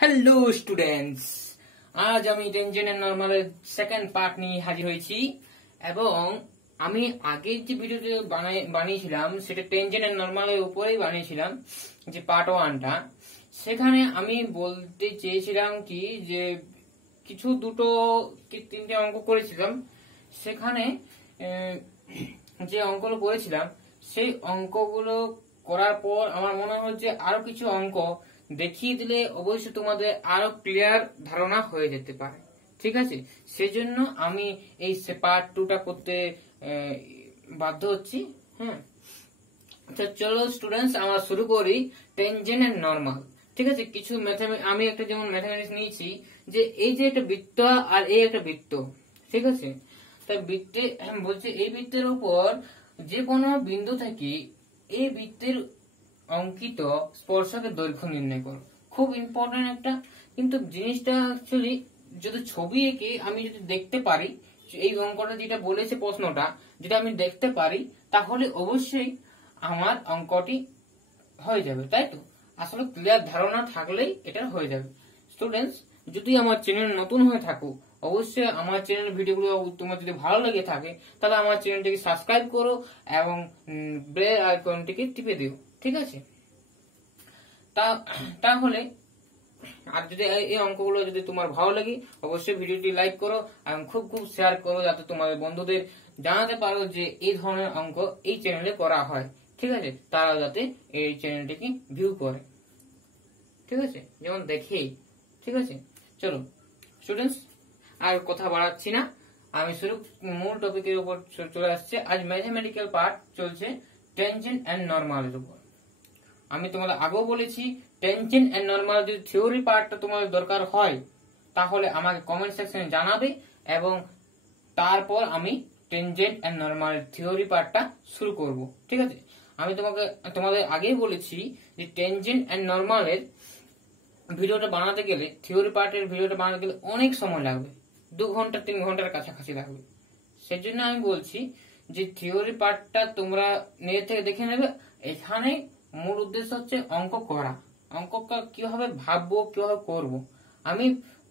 Hello students, আজ আমি tangent and নরমালের second part নিয়ে হাজির হয়েছি এবং আমি আগের যে ভিডিওটি বানিয়েছিলাম সেটা টেনজেন্ট এন্ড নরমালের উপরেই বানিয়েছিলাম, যে পার্ট 1টা। সেখানে আমি বলতে চেয়েছিলাম কি যে কিছু দুটো কি তিনটে অঙ্ক করেছিলাম। সেখানে যে অঙ্কগুলো করেছিলাম সেই অঙ্কগুলো করার পর আমার মনে হয় যে আরো কিছু অঙ্ক দেখিয়ে দিলে অবশ্যই তোমাদের আরো ক্লিয়ার ধারণা হয়ে যেতে পারে। ঠিক আছে, সেজন্য আমি এই পার্ট 2টা করতে বাধ্য হচ্ছি। হ্যাঁ, তো চলো স্টুডেন্টস, আমরা শুরু করি টেনজেন্ট এন্ড নরমাল। ঠিক আছে, কিছু আমি একটা যেমন ম্যাথমেটিক্স নিয়েছি যে এই যে একটা বৃত্ত আর এই একটা বৃত্ত। ঠিক আছে, তাই বৃত্তে বলছে এই বৃত্তের উপর যে কোনো বিন্দু থেকে এই বৃত্তের অঙ্কিত স্পর্শকের দৈর্ঘ্য নির্ণয় করো। খুব ইম্পর্টেন্ট একটা, কিন্তু জিনিসটা অ্যাকচুয়ালি যদি ছবি এঁকে আমি যদি দেখতে পারি, এই অঙ্কটা যেটা বলেছে প্রশ্নটা যেটা আমি দেখতে পারি, তাহলে অবশ্যই আমার অঙ্কটি হয়ে যাবে। তাই তো, আসলে ক্লিয়ার ধারণা থাকলেই এটা হয়ে যাবে। স্টুডেন্টস, যদি আমার চ্যানেল নতুন হয়ে থাকো, অবশ্যই আমার চ্যানেল ভিডিওগুলো তোমার যদি ভালো লেগে থাকে তাহলে আমার চ্যানেলটিকে সাবস্ক্রাইব করো এবং বেল আইকনটিকে টিপে দিও। ঠিক আছে, তাহলে আর যদি এই অঙ্কগুলো যদি তোমার ভালো লাগে অবশ্যই ভিডিওটি লাইক করো এবং খুব খুব শেয়ার করো, যাতে তোমাদের বন্ধুদের জানাতে পারো যে এই ধরনের অঙ্ক এই চ্যানেলে করা হয়। ঠিক আছে, তারা যাতে এই চ্যানেলটিকে ভিউ করে। ঠিক আছে, যেমন দেখেই। ঠিক আছে, চলো স্টুডেন্টস, আর কথা বাড়াচ্ছি না, আমি শুরু মূল টপিকের উপর চলে আসছে। আজ ম্যাথমেটিক্যাল পার্ট চলছে টেনজেন্ট এন্ড নরমালের উপর। আমি তোমাদের আগেও বলেছি, টেনজেন্ট এন্ড নরমাল যদি থিওরি পার্টটা তোমাদের দরকার হয় তাহলে আমাকে কমেন্ট সেকশনে জানাবে এবং তারপর আমি টেনজেন্ট এন্ড নরমাল থিওরি পার্টটা শুরু করব। ঠিক আছে, আমি তোমাদের আগেই বলেছি যে টেনজেন্ট এন্ড নরমালের ভিডিওটা বানাতে গেলে, থিওরি পার্টের ভিডিওটা বানাতে গেলে অনেক সময় লাগবে, 2 ঘন্টা 3 ঘন্টার কাছাকাছি লাগবে। সেজন্য আমি বলছি যে থিওরি পার্টটা তোমরা নিজে থেকে দেখে নেবে। এখানে মূল উদ্দেশ্য হচ্ছে অঙ্ক করা, অঙ্কটা কিভাবে ভাববো, কিভাবে করব, আমি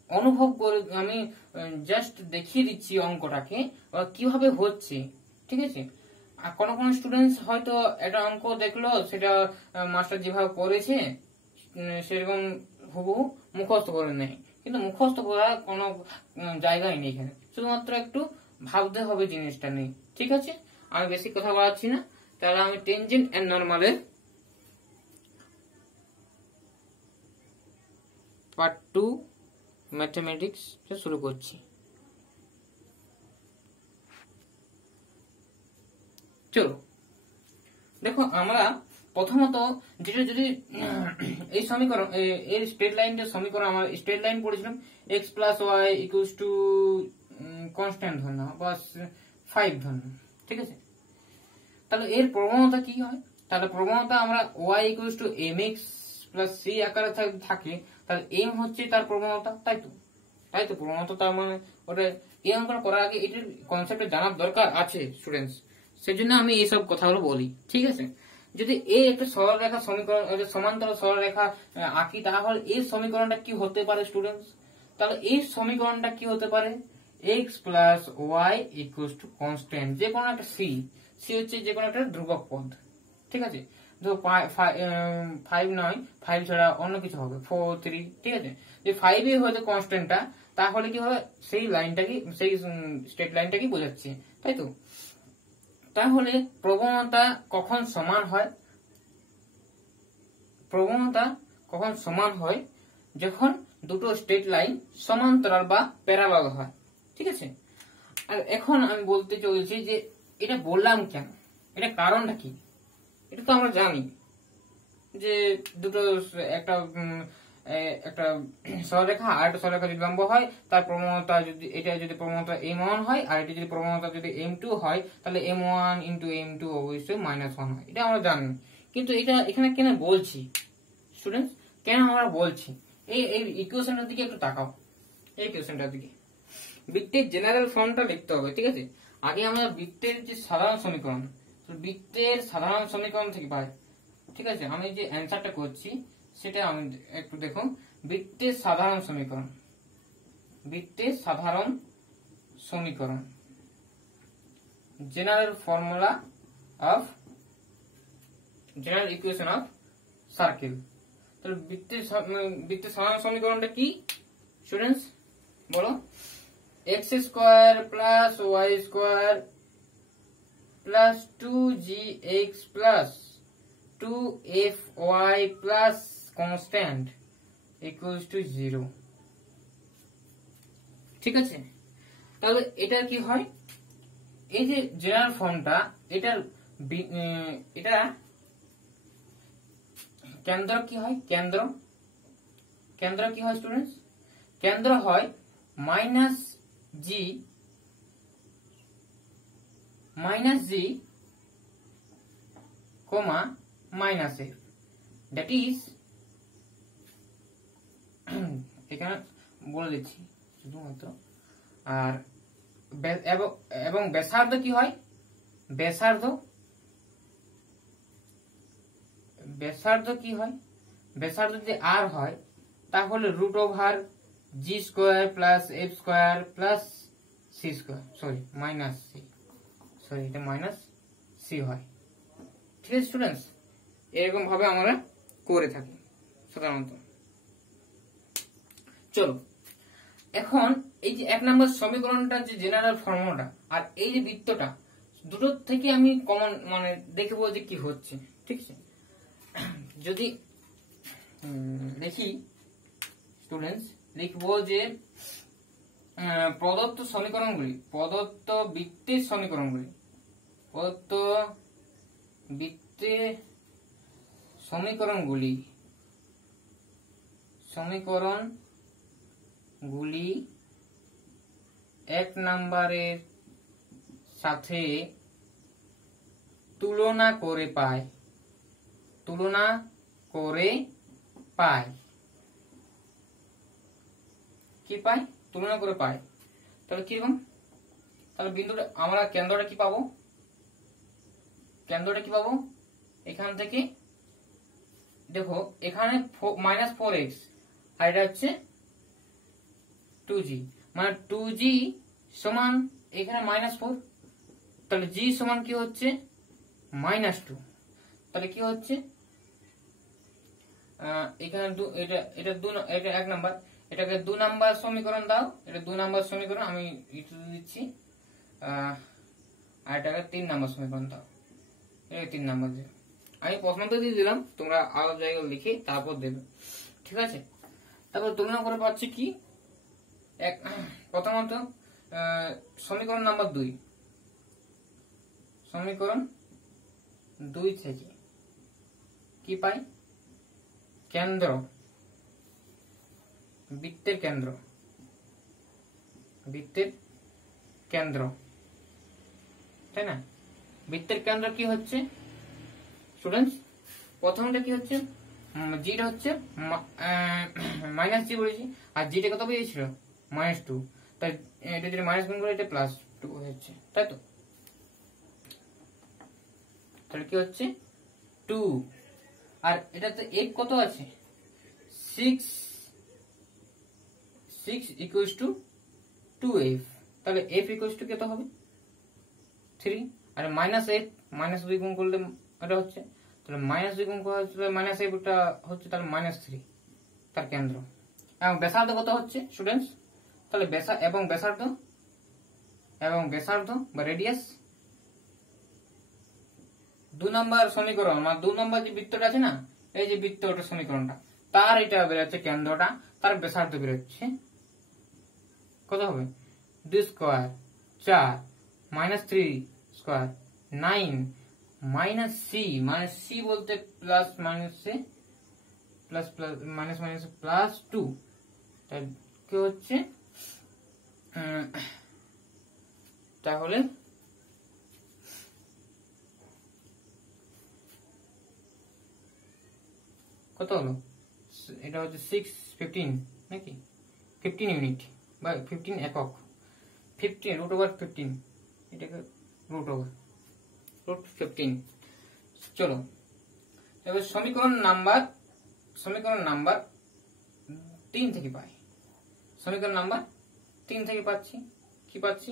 অনুভব করে আমি জাস্ট দেখিয়ে দিচ্ছি অঙ্কটাকে কিভাবে হচ্ছে। ঠিক আছে, আর কোন স্টুডেন্টস হয়তো একটা অঙ্ক দেখলো, সেটা মাস্টার যেভাবে করেছে সেরকম হুবহু মুখস্থ করে নেয়, কিন্তু মুখস্থ করার কোনো জায়গায় নেই এখানে, শুধুমাত্র একটু ভাবতে হবে জিনিসটা নেই। ঠিক আছে, আমি বেশি কথা বলাচ্ছি না, তাহলে আমি টেনজেন্ট এন্ড নরমালের পার্ট 2 ম্যাথমেটিক্স শুরু করছি। চলো দেখো, আমরা প্রথমত যেটা যদি এই সমীকরণ, এর স্ট্রেট লাইনের সমীকরণ, আমরা স্ট্রেট লাইন পড়েছিলাম x plus Y equals to constant ধরনা বা 5 ধরনা। ঠিক আছে, তাহলে এর প্রবণতা কি হয়? তাহলে প্রবণতা আমরা y equals to mx plus c আকারে থাকে, তাহলে m হচ্ছে তার প্রবণতা। তাই তো প্রবণতা, তার মানে ওটা এই অঙ্কটা করার আগে এটার কনসেপ্ট জানার দরকার আছে স্টুডেন্টস, সেজন্য আমি এইসব কথাগুলো বলি। ঠিক আছে, যদি এই একটা সরলরেখা সমীকরণ, সমান্তরাল সরলরেখা আঁকি, তাহলে এই সমীকরণটা কি হতে পারে স্টুডেন্টস? তাহলে এই সমীকরণটা কি হতে পারে? x plus Y equals to constant, যে কোনো একটা সি হচ্ছে যে কোনো একটা ধ্রুবক পদ। ঠিক আছে, তো 5 নয়, 5 ছাড়া অন্য কিছু হবে, 4 3। ঠিক আছে, যে 5 এ হয়তো কনস্ট্যান্টটা, তাহলে কি হবে? সেই লাইনটাকে, সেই স্ট্রেট লাইনটাকে বোঝাচ্ছে। তাই তো, তাহলে প্রবণতা কখন সমান হয়? প্রবণতা কখন সমান হয়? যখন দুটো স্ট্রেট লাইন সমান্তরাল বা প্যারালাল হয়। ঠিক আছে, আর এখন আমি বলতে চলেছি যে এটা বললাম কেন, এটা কারণটা কি? এটা তো আমরা জানি যে দুটো একটা সরলরেখা আর একটা সরলরেখা যদি লম্ব হয়, তার প্রবণতা যদি, এটা যদি প্রবণতা m1 হয় আর এটা যদি প্রবণতা যদি m2 হয়, তাহলে m1 ইন্টু m2 অবশ্যই -1 হয়। এটা আমরা জানি, কিন্তু এটা এখানে কেন বলছি স্টুডেন্টস, কেন আমরা বলছি? এই ইকুয়েশনটার দিকে একটু তাকাও, এই ইকুয়েশনটার দিকে। বৃত্তের জেনারেল ফর্মটা লিখতে হবে। ঠিক আছে, আগে আমরা বৃত্তের যে সাধারণ সমীকরণ, বৃত্তের সাধারণ সমীকরণ থেকে পাই। ঠিক আছে, আমি যে অ্যান্সারটা করছি সেটা আমি একটু দেখুন, বৃত্তের সাধারণ সমীকরণ, বৃত্তের সাধারণ সমীকরণ, general formula of general equation of circle. তাহলে বৃত্তের সাধারণ সমীকরণটা কি স্টুডেন্টস বলো? X square plus Y square plus 2gx plus 2fy plus constant equals to 0। ঠিক আছে, তাহলে এটা কি হয়? এই যে জেনারেল ফর্মটা, এটা কেন্দ্র কি হয়? কেন্দ্র কি হয় স্টুডেন্টস? কেন্দ্র হয় minus G comma minus F, that is, এখানে বলে দিচ্ছি শুধুমাত্র। আর এবং ব্যাসার্ধ কি হয়? ব্যাসার্ধ কি হয়? ব্যাসার্ধ যদি আর হয় তাহলে root over g square plus f square plus c square, sorry minus c, sorry এটা মাইনাস সি হয়। ঠিক আছে স্টুডেন্টস, এরকম ভাবে আমরা করে থাকি সাধারণত। চলো এখন এই যে 1 নম্বর সমীকরণটা যে জেনারেল ফর্মুলাটা আর এই যে বৃত্তটা, দুটোর থেকে আমি কমন মানে দেখবো যে কি হচ্ছে। ঠিক আছে, যদি দেখি স্টুডেন্টস, লিখবো যে প্রদত্ত সমীকরণগুলি, প্রদত্ত বৃত্তের সমীকরণগুলি, প্রদত্ত বৃত্তের সমীকরণগুলি 1 নম্বরের সাথে তুলনা করে পায়, কি পাই? তুলনা করে পাই। তাহলে কিরকম? তাহলে বিন্দুটা আমরা কেন্দ্রটা কি পাবো? এখান থেকে দেখো, এখানে -4x আর এটা হচ্ছে 2g, মানে 2g সমান এখানে -4, তাহলে g সমান কি হচ্ছে? -2। তাহলে কি হচ্ছে? এখানে এটা 1 নাম্বার, এটাকে 2 নাম্বার সমীকরণ দাও, এটা 2 নাম্বার সমীকরণ আমি দিচ্ছি, আর এটাকে 3 নাম্বার সমীকরণ দাও, এটা 3 নাম্বার দেবে। আমি প্রথমত দিয়ে দিলাম, তোমরা আরো জায়গায় লিখে তারপর দেবে। ঠিক আছে, তারপর তুলনা করে পাচ্ছি কি? প্রথমত সমীকরণ নাম্বার 2, সমীকরণ 2 থেকে কি পাই? কেন্দ্র, বৃত্তের কেন্দ্র, তাই না? বৃত্তের কেন্দ্র কি হচ্ছে স্টুডেন্টস? প্রথমটা কি হচ্ছে? জিটা হচ্ছে -g বলেছি, আর জিটা কত পেয়েছিল? -2, তাই এটা যদি মাইনাস গুণ করে এটা +2 হচ্ছে, তাই তো? তাহলে কি হচ্ছে? 2, আর এটাতে f কত আছে? 6 ইকুয়ালস টু 2f, তাহলে f ইকুয়ালস টু কত হবে? 3, আর -f -2 গুণ করলে এটা হচ্ছে, তাহলে -2 গুণ করা হচ্ছে -f টা হচ্ছে, তাহলে -3 তার কেন্দ্র। এবং ব্যাসার্ধ কত হচ্ছে স্টুডেন্টস? তাহলে ব্যাসার্ধ বা রেডিয়াস, 2 নম্বর সমীকরণ, মানে 2 নম্বর যে বৃত্তটা আছে না, এই যে বৃত্তটা সমীকরণটা, তার এটা বেরোচ্ছে কেন্দ্রটা, তার ব্যাসার্ধ বেরোচ্ছে কত হবে? 2 স্কয়ার 4 -3 স্কয়ার 9 -c বলতে প্লাস মাইনাসে প্লাস প্লাস মাইনাস মাইনাসে +2, তাই কি হচ্ছে? তাহলে কত হলো? এটা হচ্ছে 615 নাকি 15 ইউনিট বা 15 একক, 15 √15, এটাকে √15। চলো এবার সমীকরণ নাম্বার 3 থেকে পাই, সমীকরণ নাম্বার 3 থেকে পাচ্ছি কি পাচ্ছি,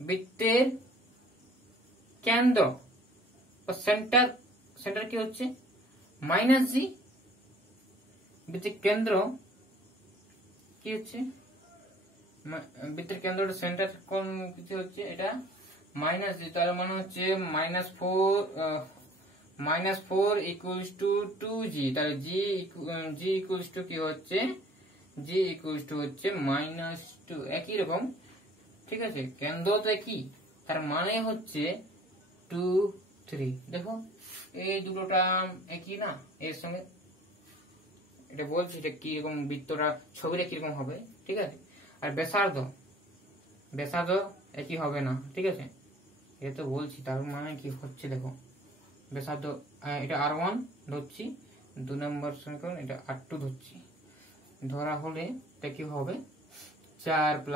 বৃত্তের কেন্দ্র বা সেন্টার, সেন্টার কি হচ্ছে মাইনাস জি, বৃত্তের কেন্দ্র কি হচ্ছে, বৃত্তের কেন্দ্র সেন্টার কোন কিছু হচ্ছে এটা মাইনাস জি, তার মানে হচ্ছে -4 ইকুয়ালস টু 2g, তাহলে g ইকুয়ালস টু কি হচ্ছে, g ইকুয়ালস টু হচ্ছে -2, একই রকম, ঠিক আছে, কেন্দ্র তো একই, তার মানে হচ্ছে 2 3, দেখো এই দুটোটা একই না, এর সঙ্গে এটা বলছি এটা কি রকম বৃত্তটা ছবিটা কিরকম হবে, ঠিক আছে, আর ব্যাসার্ধ একই হবে না, ঠিক আছে, এটা তো বলছি, তার মানে কি হচ্ছে দেখো, ব্যাসার্ধ এটা r1 ধরছি, 2 নম্বর সমীকরণ এটা r2 ধরছি, ধরা হলে এটা কি হবে 4 +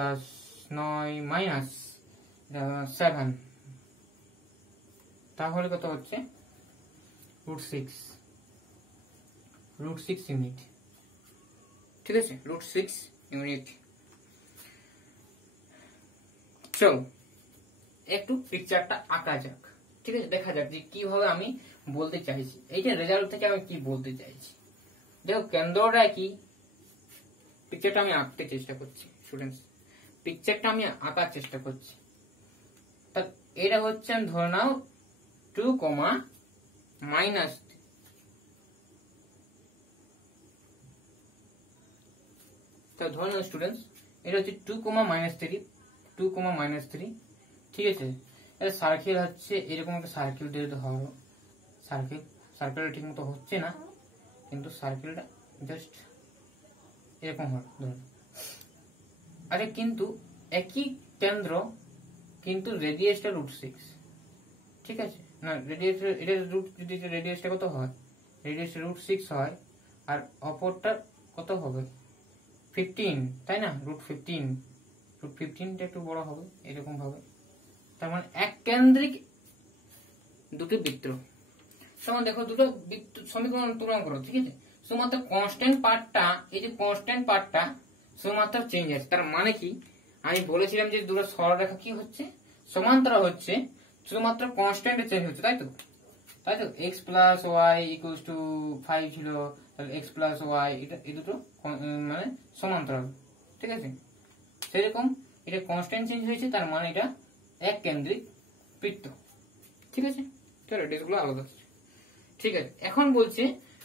9 - 7, তাহলে কত হচ্ছে √6 ইউনিট, ঠিক আছে, √6 ইউনিট। চলো একটু পিকচারটা আঁকা যাক, ঠিক আছে, দেখা যাক যে কিভাবে আমি বলতে চাইছি, এইটা রেজাল্ট থেকে আমি কি বলতে চাইছি। দেখো কেন্দ্রটা কি, পিকচারটা আমি আঁকতে চেষ্টা করছি স্টুডেন্টস, পিকচারটা আমি আঁকার চেষ্টা করছি। তা এটা হচ্ছে ধরে নাও 2, -3, তা ধরে নাও স্টুডেন্টস এটা হচ্ছে 2, -3, ঠিক আছে, এটা সার্কেল হচ্ছে এরকম একটা সার্কেল দিতে হবে, সার্কেলটা ঠিক মতো হচ্ছে না, কিন্তু সার্কেলটা জাস্ট এরকম হবে ধরুন, আরে কিন্তু একই কেন্দ্র কিন্তু রেডিয়াসটা √6, ঠিক আছে, না রেডিয়াস এটা যদি রেডিয়াসটা কত হয়, রেডিয়াসটা √6 হয়, আর অপরটা কত হবে 15, তাই না, √15টা একটু বড় হবে এরকম ভাবে, তার মানে এক কেন্দ্রিক দুটি বৃত্ত, তখন দেখো দুটো বৃত্ত সমীকরণ তুলনা করো, ঠিক আছে, শুধুমাত্র কনস্ট্যান্ট পার্টটা, এই যে কনস্ট্যান্ট পার্টটা শুধুমাত্র চেঞ্জ আছে, তার মানে কি আমি বলেছিলাম যে দুটো সরলরেখা কি হচ্ছে সমান্তরাল হচ্ছে, শুধুমাত্র কনস্ট্যান্ট চেঞ্জ হচ্ছে, তাই তো x + y = 5 ছিল, তাহলে x + y এটা এই দুটো মানে সমান্তরাল, ঠিক আছে, সেরকম এটা কনস্ট্যান্ট চেঞ্জ হয়েছে, তার মানে এটা এক কেন্দ্রিক বৃত্ত, ঠিক আছে, রেডিয়াস গুলো আলাদা, ঠিক আছে। এখন বলছে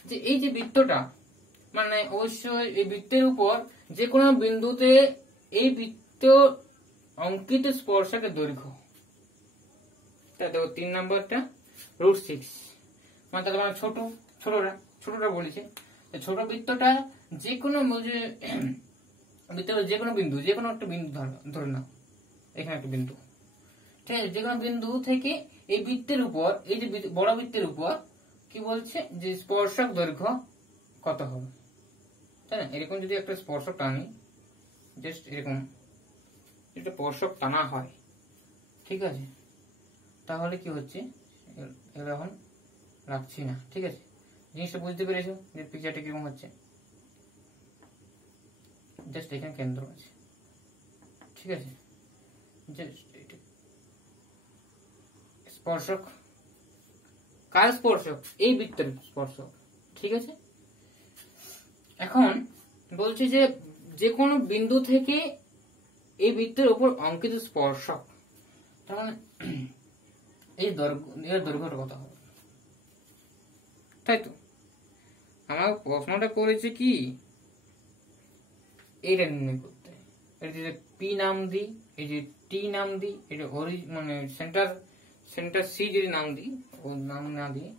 যে এই যে বৃত্তটা মানে অবশ্যই এই বৃত্তের উপর যে কোনো বিন্দুতে এই বৃত্ত অঙ্কিত স্পর্শকের দৈর্ঘ্য, তা দেখো 3 নম্বরটা √6, মানে তার মানে ছোটটা বলেছে, ছোট বৃত্তটা যে কোনো বৃত্তের যে কোনো বিন্দু, যে কোনো একটা বিন্দু ধরে নাও, এখানে একটা বিন্দু, ঠিক আছে, যে কোনো বিন্দু থেকে এই বৃত্তের উপর, এই যে বড় বৃত্তের উপর কি বলছে যে স্পর্শক দৈর্ঘ্য কত হবে, তাই না, এরকম যদি একটা স্পর্শক টানি, জাস্ট এরকম একটা স্পর্শক টানা হয়, ঠিক আছে, তাহলে কি হচ্ছে এখন রাখছি না, ঠিক আছে, জিনিসটা বুঝতে পেরেছো যে পিকচারটা কিরকম হচ্ছে, জাস্ট এখানে কেন্দ্র আছে, ঠিক আছে, জাস্ট স্পর্শক, কার স্পর্শক, এই বৃত্তের স্পর্শক, ঠিক আছে। এখন বলছি যে যে কোনো বিন্দু থেকে এই বৃত্তের উপর অঙ্কিত স্পর্শক, তার মানে এই দৈর্ঘ্যটা কত হবে, তাই তো আমার প্রশ্নটা করেছে কি এইটা নির্ণয় করতে, এই যে পি নাম দিই, এই যে টি নাম দিই, এটা মানে সেন্টার সি যদি নাম দিই, ও নাম না দিয়ে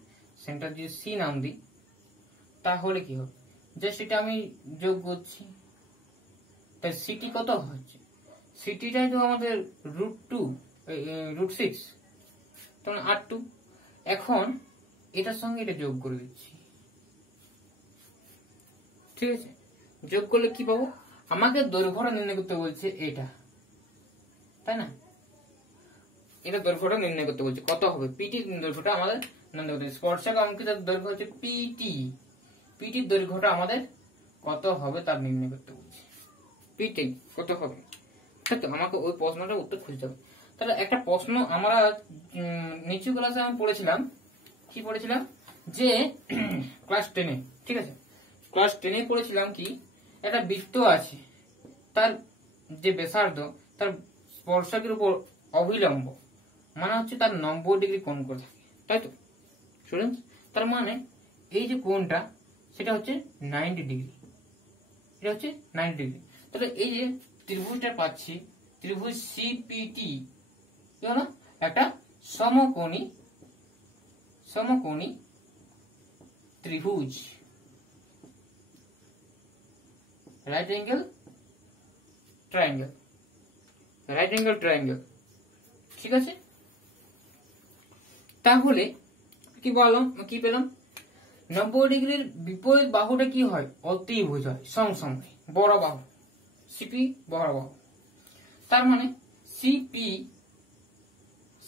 সেন্টার যদি সি নাম দিই, তাহলে কি হবে, জাস্ট এটা আমি যোগ করছি, তাই সিটি কত হচ্ছে, সিটিটাই তো আমাদের √6, তখন r2, এখন এটার সঙ্গে এটা যোগ করে দিচ্ছি, ঠিক আছে, যোগ করলে কি পাবো, আমাকে দৈর্ঘ্যটা নির্ণয় করতে বলছে এটা, তাই না, এটা দৈর্ঘ্যটা নির্ণয় করতে বলছে, কত হবে পিটি দৈর্ঘ্যটা আমাদের নির্ণয় করতে, স্পর্শক অঙ্কিত দৈর্ঘ্য হচ্ছে পিটির দৈর্ঘ্যটা আমাদের কত হবে তার নির্ণয় করতে বলছি। P10 কত হবে, তাই তো আমাকে ওই প্রশ্নটার উত্তর খুঁজতে হবে। তাহলে একটা প্রশ্ন আমরা নিচু ক্লাসে আমি পড়েছিলাম, কি পড়েছিলাম যে ক্লাস 10-এ, ঠিক আছে, ক্লাস 10-এ পড়েছিলাম কি একটা বৃত্ত আছে, তার যে ব্যাসার্ধ তার স্পর্শকের উপর অবিলম্ব, মানে হচ্ছে তার 90 ডিগ্রি কোণ করে থাকে, তাই তো স্টুডেন্টস। তার মানে এই যে কোণটা সেটা হচ্ছে 90 ডিগ্রি, এটা হচ্ছে 90 ডিগ্রি। তাহলে এই যে ত্রিভুজটা পাচ্ছি, ত্রিভুজ সিপিটি কি হলো, একটা সমকোণী ত্রিভুজ, রাইট অ্যাঙ্গেল ট্রায়াঙ্গেল, ঠিক আছে। তাহলে কি বললাম, কি পেলাম, 90 ডিগ্রির বিপরীত বাহুটা কি হয়, অতিভুজ হয়, সঙ্গে বড় বাহু, সিপি বড় বাহু। তার মানে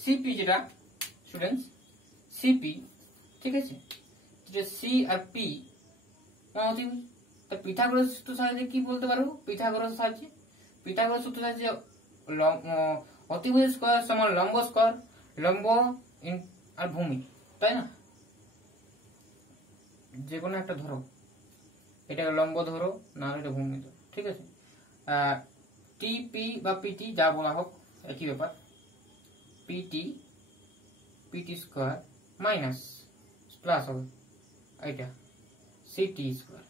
সিপি যেটা স্টুডেন্টস, সিপি, ঠিক আছে, যেটা সি আর পি অতিভুজ। তা পিথাগোরাস সূত্র সাহায্যে কি বলতে পারবো, পিথাগোরাস সূত্র সাহায্যে অতিভুজ স্কয়ার সমান লম্ব স্কয়ার, লম্ব আর ভূমি, তাই না, যে কোনো একটা ধরো, এটা লম্ব ধরো না এটা ভূমি ধরো, ঠিক আছে। টিপি বা পিটি যা বলা হোক একই ব্যাপার, পিটি স্কয়ার মাইনাস প্লাস হবে এটা সিটি স্কয়ার।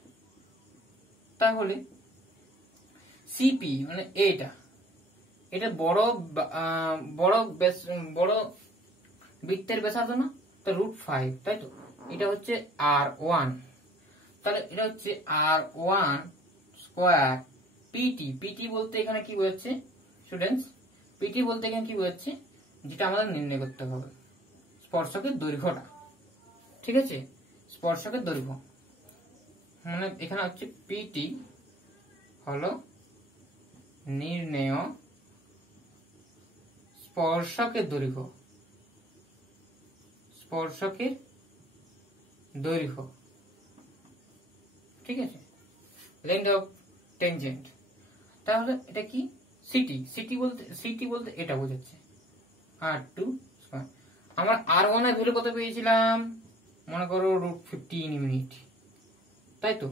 তাহলে সিপি মানে এটা বড় বৃত্তের ব্যাসার্ধ না, তো √5, তাই তো, এটা হচ্ছে R1, তাহলে এটা হচ্ছে R1 স্কয়ার পিটি বলতে এখানে কি বোঝাচ্ছে স্টুডেন্টস, পিটি বলতে এখানে কি বোঝাচ্ছে, যেটা আমাদের নির্ণয় করতে হবে স্পর্শকের দৈর্ঘ্যটা, ঠিক আছে, স্পর্শকের দৈর্ঘ্য মানে এখানে হচ্ছে পিটি হলো নির্ণেয় স্পর্শকের দৈর্ঘ্য, ঠিক আছে, লেন্থ অফ টেনজেন্ট। তাহলে এটা কি সিটি বলতে এটা বোঝাচ্ছে R2 স্কয়ার। আমরা R1 এর ভ্যালু কত পেয়েছিলাম, মনে করো √15 ইউনিট, তাই তো।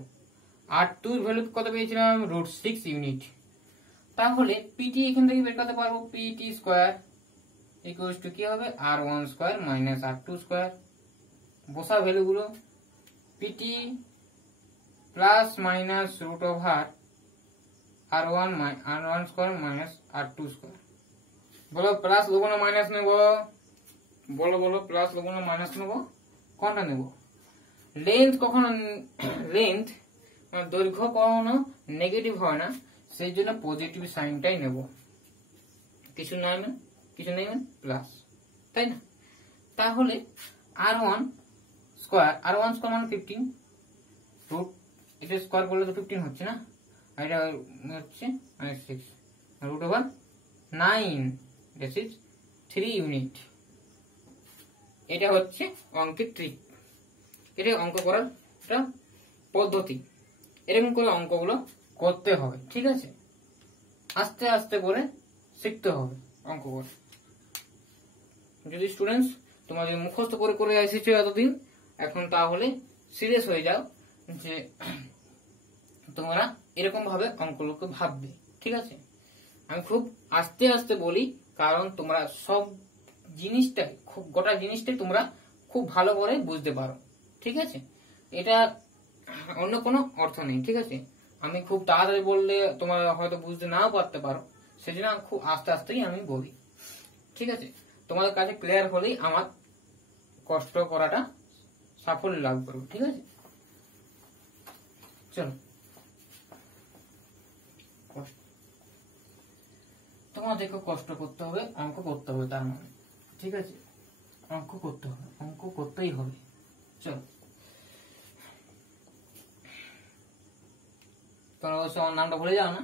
R2 এর ভ্যালু কত পেয়েছিলাম, √6 ইউনিট। তাহলে পিটি এখান থেকে বের করতে পারবো, পিটি স্কয়ার ইকুয়ালস টু কি হবে, R1 square minus R2 square. বসা ভ্যালুগুলো, PT plus minus √R1 square minus R2 square. বলো প্লাস দেবো না মাইনাস নেব, বলো প্লাস দেবো না মাইনাস নেব, কোনটা নেব। লেন্থ মানে দৈর্ঘ্য কখনো নেগেটিভ হয় না, সেই জন্য পজিটিভ সাইনটাই নেব, কিছু নেই প্লাস, তাই না। তাহলে R1 স্কয়ার মানে 15, এটা স্কয়ার করলে তো 15 হচ্ছে না, আর এটা হচ্ছে -6 √9, দ্যাট ইজ 3 ইউনিট। এটা হচ্ছে অঙ্কের ট্রিক, এটা অঙ্ক করার একটা পদ্ধতি, এরকম করে অঙ্কগুলো করতে হবে, ঠিক আছে, আস্তে আস্তে করে শিখতে হবে অঙ্ক করে। যদি স্টুডেন্টস তোমাদের মুখস্থ করে এসেছো এতদিন, এখন তাহলে সিরিয়াস হয়ে যাও যে তোমরা এরকম ভাবে অঙ্কগুলোকে ভাববে, ঠিক আছে। আমি খুব আস্তে আস্তে বলি, কারণ তোমরা সব জিনিসটাই গোটা জিনিসটাই তোমরা খুব ভালো করে বুঝতে পারো, ঠিক আছে। এটা অন্য কোনো অর্থ নেই, ঠিক আছে। আমি খুব তাড়াতাড়ি বললে তোমরা হয়তো বুঝতে নাও পারতে পারো, সেজন্য খুব আস্তে আস্তেই আমি বলি, ঠিক আছে। তোমাদের কাছে ক্লিয়ার হলেই আমার কষ্ট করাটা সাফল্য লাভ করবে, ঠিক আছে। চলো, তোমাদেরকে কষ্ট করতে হবে, অঙ্ক করতে হবে, তার মানে ঠিক আছে, অঙ্ক করতে হবে, অঙ্ক করতেই হবে। চলো, তোমরা অবশ্য আমার নামটা ভুলে যাও না,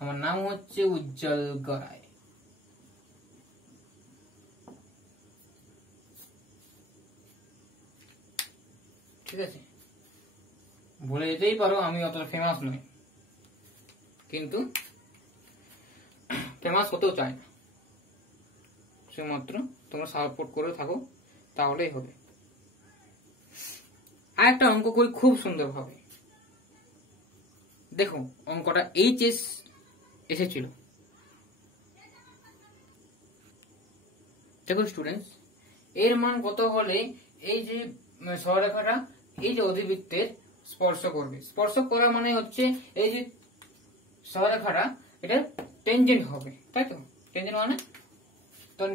আমার নাম হচ্ছে উজ্জ্বল গড়াই, ঠিক আছে। বলে যেতেই পারো আমি অতটা ফেমাস নই, কিন্তু ফেমাস হতেও চাই না, শুধুমাত্র তোমরা সাপোর্ট করে থাকো তাহলেই হবে। আর একটা অঙ্ক করি খুব সুন্দর ভাবে। দেখো অঙ্কটা এইচএস এসেছিল। দেখো স্টুডেন্টস, এর মান কত হলে এই যে সরলরেখাটা এই যে অধিবৃত্তের স্পর্শ করবে। স্পর্শ করা মানে হচ্ছে এই যে সরলরেখাটা এটা টেনজেন্ট হবে, তাই তো? টেনজেন্ট মানে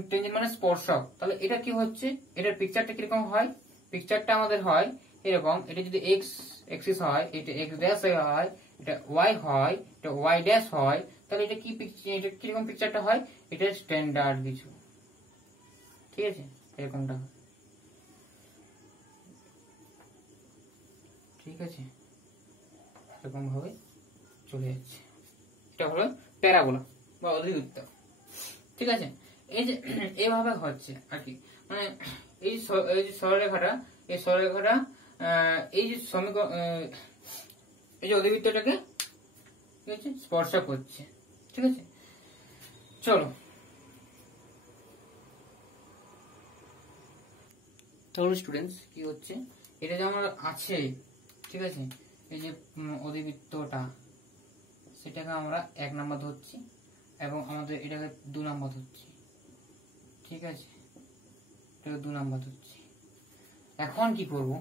টেনজেন্ট মানে স্পর্শক। তাহলে এটা কি হচ্ছে, এটার পিকচারটা কিরকম হয়? পিকচারটা আমাদের হয় এরকম, এটা যদি এক্স এক্সিস হয়, এটা এক্স ড্যাশ হয়, এটা ওয়াই হয়, এটা ওয়াই ড্যাশ হয়, তাহলে এটা কি এটা কিরকম পিকচারটা হয়? এটা স্ট্যান্ডার্ড কিছু, ঠিক আছে? এরকমটা হয়, ঠিক আছে? এরকম ভাবে চলে যাচ্ছে। এটা হলো প্যারাবোলা বা অধিবৃত্ত, ঠিক আছে? এই যে এভাবে হচ্ছে আর কি, মানে এই যে সরলরেখাটা, এই সরলরেখাটা এই যে সমীকরণ, এই যে অধিবৃত্তটাকে ঠিক আছে স্পর্শ করছে, ঠিক আছে? চলো তাহলে স্টুডেন্টস কি হচ্ছে, এটা যে আমার আছে, ঠিক আছে, এই যে অধিবৃত্তটা, সেটাকে আমরা 1 নাম্বার ধরছি এবং আমাদের এটাকে 2 নাম্বার ধরছি, ঠিক আছে? এটাকে 2 নাম্বার ধরছি। এখন কি করব?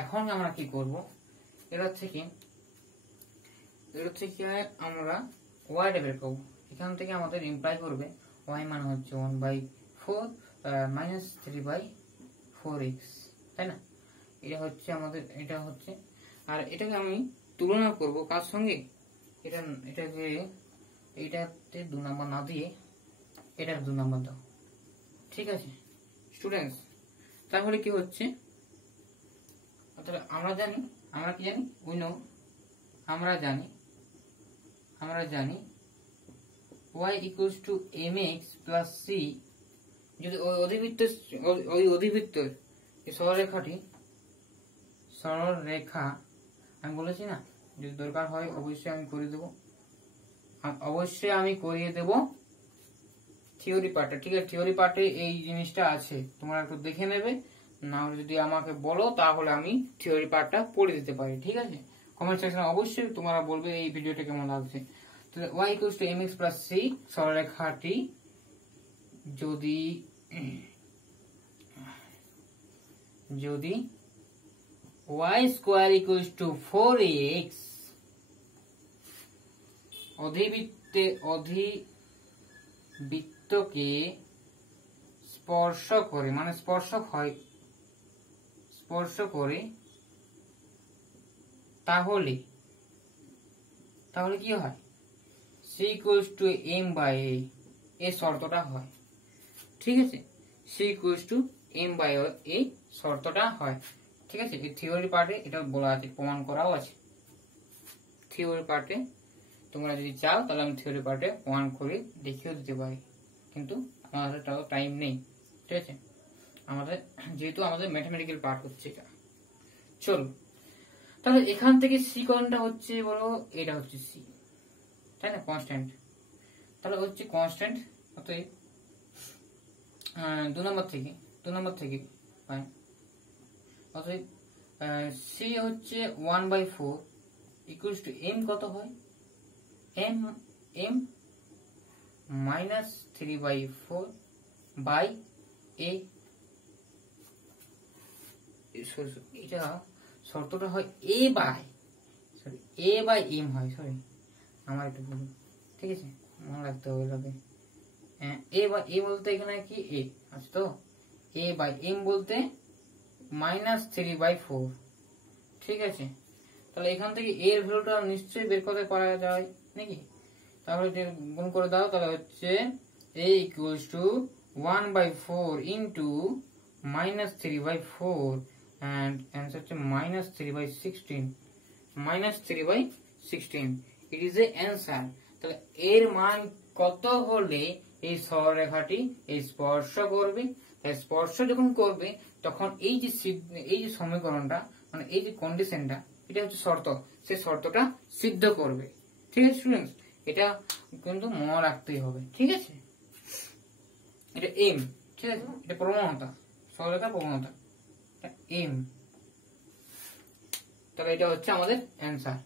এখন আমরা কি করব, এটা থেকে আমরা y বের করব। এখান থেকে আমাদের ইমপ্লাই করবে y মানে হচ্ছে 1/4 মাইনাস 3/4x, তাই না? এটা হচ্ছে আমাদের, এটা হচ্ছে, আর এটাকে আমি তুলনা করব কার সঙ্গে? এটাকে এইটাতে 2 নাম্বার না দিয়ে এটার 2 নাম্বার দাও, ঠিক আছে স্টুডেন্টস? তাহলে কি হচ্ছে, তাহলে আমরা কি জানি, উই নো, আমরা জানি y equals to mx plus c। যদি ওই অধিবৃত্তের সরলরেখা আমি বলেছি না, যদি দরকার হয় অবশ্যই আমি করিয়ে দেব থিওরি পার্টে, ঠিক আছে? থিওরি পার্টে এই জিনিসটা আছে, তোমরা একটু দেখে নেবে, না হলে যদি আমাকে বলো তাহলে আমি থিওরি পার্টটা পড়ে দিতে পারি, ঠিক আছে? কমেন্ট সেকশনে অবশ্যই তোমরা বলবে এই ভিডিওটা কেমন লাগছে। তাহলে y equals to mx plus c সরলরেখাটি যদি y square equals to 4x অধিবৃত্তকে স্পর্শ করে, মানে স্পর্শ করে, তাহলে কি হয়? c equals to m by a, এই শর্তটা হয়, ঠিক আছে? c equals to m by a এই শর্তটা হয়, ঠিক আছে? এই থিওরি পার্টে এটা বলা আছে, প্রমাণ করাও আছে থিওরি পার্টে। তোমরা যদি চাও তাহলে আমি থিওরি পার্টে প্রমাণ করে দেখিয়েও দিতে পারি, কিন্তু আমাদের টাইম নেই, ঠিক আছে? যেহেতু আমাদের ম্যাথমেটিক্যাল পার্ট হচ্ছে এটা। চলো তাহলে এখান থেকে সি কোনটা হচ্ছে বলো, এটা হচ্ছে সি, তাই না? কনস্ট্যান্ট, তাহলে হচ্ছে কনস্ট্যান্ট, অতএব 2 নম্বর থেকে পাই, অতএব সি হচ্ছে 1/4 ইকুয়ালস টু m কত হয়? m minus 3/4 by a। এটা শর্তটা হয় a by m হয়, সরি আমার একটু ভুল, ঠিক আছে? মনে রাখতে হবে এটাকে। a by a বলতে এখানে কি a আছে, তো a by m বলতে -3/4, ঠিক আছে? তাহলে এখান থেকে এর ভ্যালুটা নিশ্চয়ই বের করতে পারা যায় নাকি? তাহলে গুণ করে দাও, তাহলে হচ্ছে a equals to 1/4 into -3/4 and answer হচ্ছে -3/16, -3/16 it is the answer। তাহলে এর মান কত হলে এই সরলরেখাটি এই স্পর্শ করবে? স্পর্শ যখন করবে তখন এই যে সমীকরণটা, মানে এই যে কন্ডিশনটা, এটা হচ্ছে শর্ত, সেই শর্তটা সিদ্ধ করবে। ঠিক আছে স্টুডেন্টস, এটা কিন্তু মনে রাখতেই হবে। ঠিক আছে, এটা এম। ঠিক আছে, এটা প্রবণতা, সরলরেখার প্রবণতা এম। তবে এটা হচ্ছে আমাদের অ্যান্সার।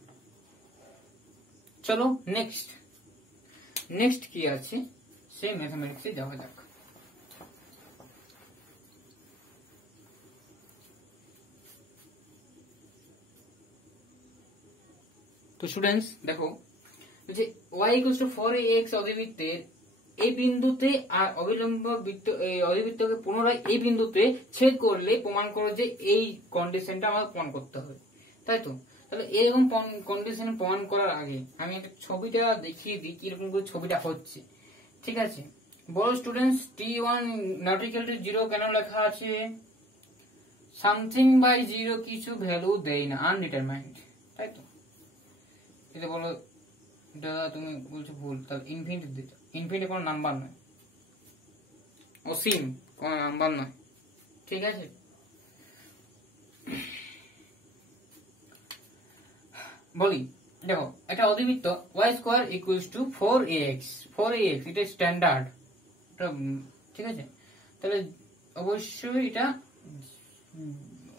চলো নেক্সট কি আছে সেই ম্যাথমেটিক্সে যাওয়া যাক। তো স্টুডেন্টস দেখো যে y = 4ax অধিবৃত্তের এই বিন্দুতে আর অবিলম্ব অধিবৃত্তকে পুনরায় এই বিন্দুতে ছেদ করলে প্রমাণ করো যে এই কন্ডিশনটা আমাকে প্রমাণ করতে হবে, তাই তো। তাহলে এরকম কন্ডিশন প্রমাণ করার আগে আমি একটা ছবিটা দেখিয়ে দিই কিরকম করে ছবিটা হচ্ছে। ঠিক আছে, বড় স্টুডেন্টস t1 = 0 কেন লেখা আছে? সামথিং বাই 0 কিছু ভ্যালু দেয় না, আনডিটারমাইন্ড, তাই তো। এটা বলো দাদা তুমি বলছো ভুল, তাহলে ইনফিনিটি দিতে, ইনফিনিটি কোনো নাম্বার নয়, অসীম কোনো নাম্বার নয়। ঠিক আছে, বলি দেখো একটা অধিবৃত্ত y² = 4ax, 4ax এটা স্ট্যান্ডার্ড। ঠিক আছে, তাহলে অবশ্যই এটা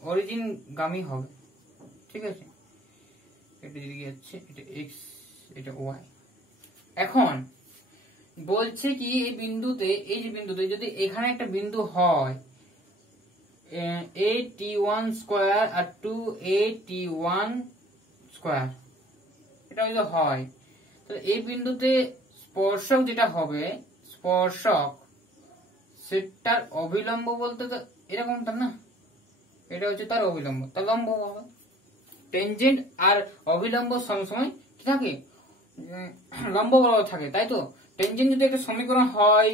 অরিজিন গামী হবে। ঠিক আছে, এটা দিকে যাচ্ছে, এটা x এটা y। এখন বলছে কি এই বিন্দুতে, এই যে বিন্দুতে যদি এখানে একটা বিন্দু হয় at1² আর 2at1², এটা যদি হয় তাহলে এই বিন্দুতে স্পর্শক যেটা হবে, স্পর্শক সেটার অবিলম্ব বলতে তো এরকমটা না, এটা হচ্ছে তার অবিলম্ব, তার লম্ব হবে। টেনজেন্ট আর অবিলম্ব সবসময় কি থাকে? লম্ব বরাবর থাকে, তাই তো। টেনজেন্ট যদি একটা সমীকরণ হয়,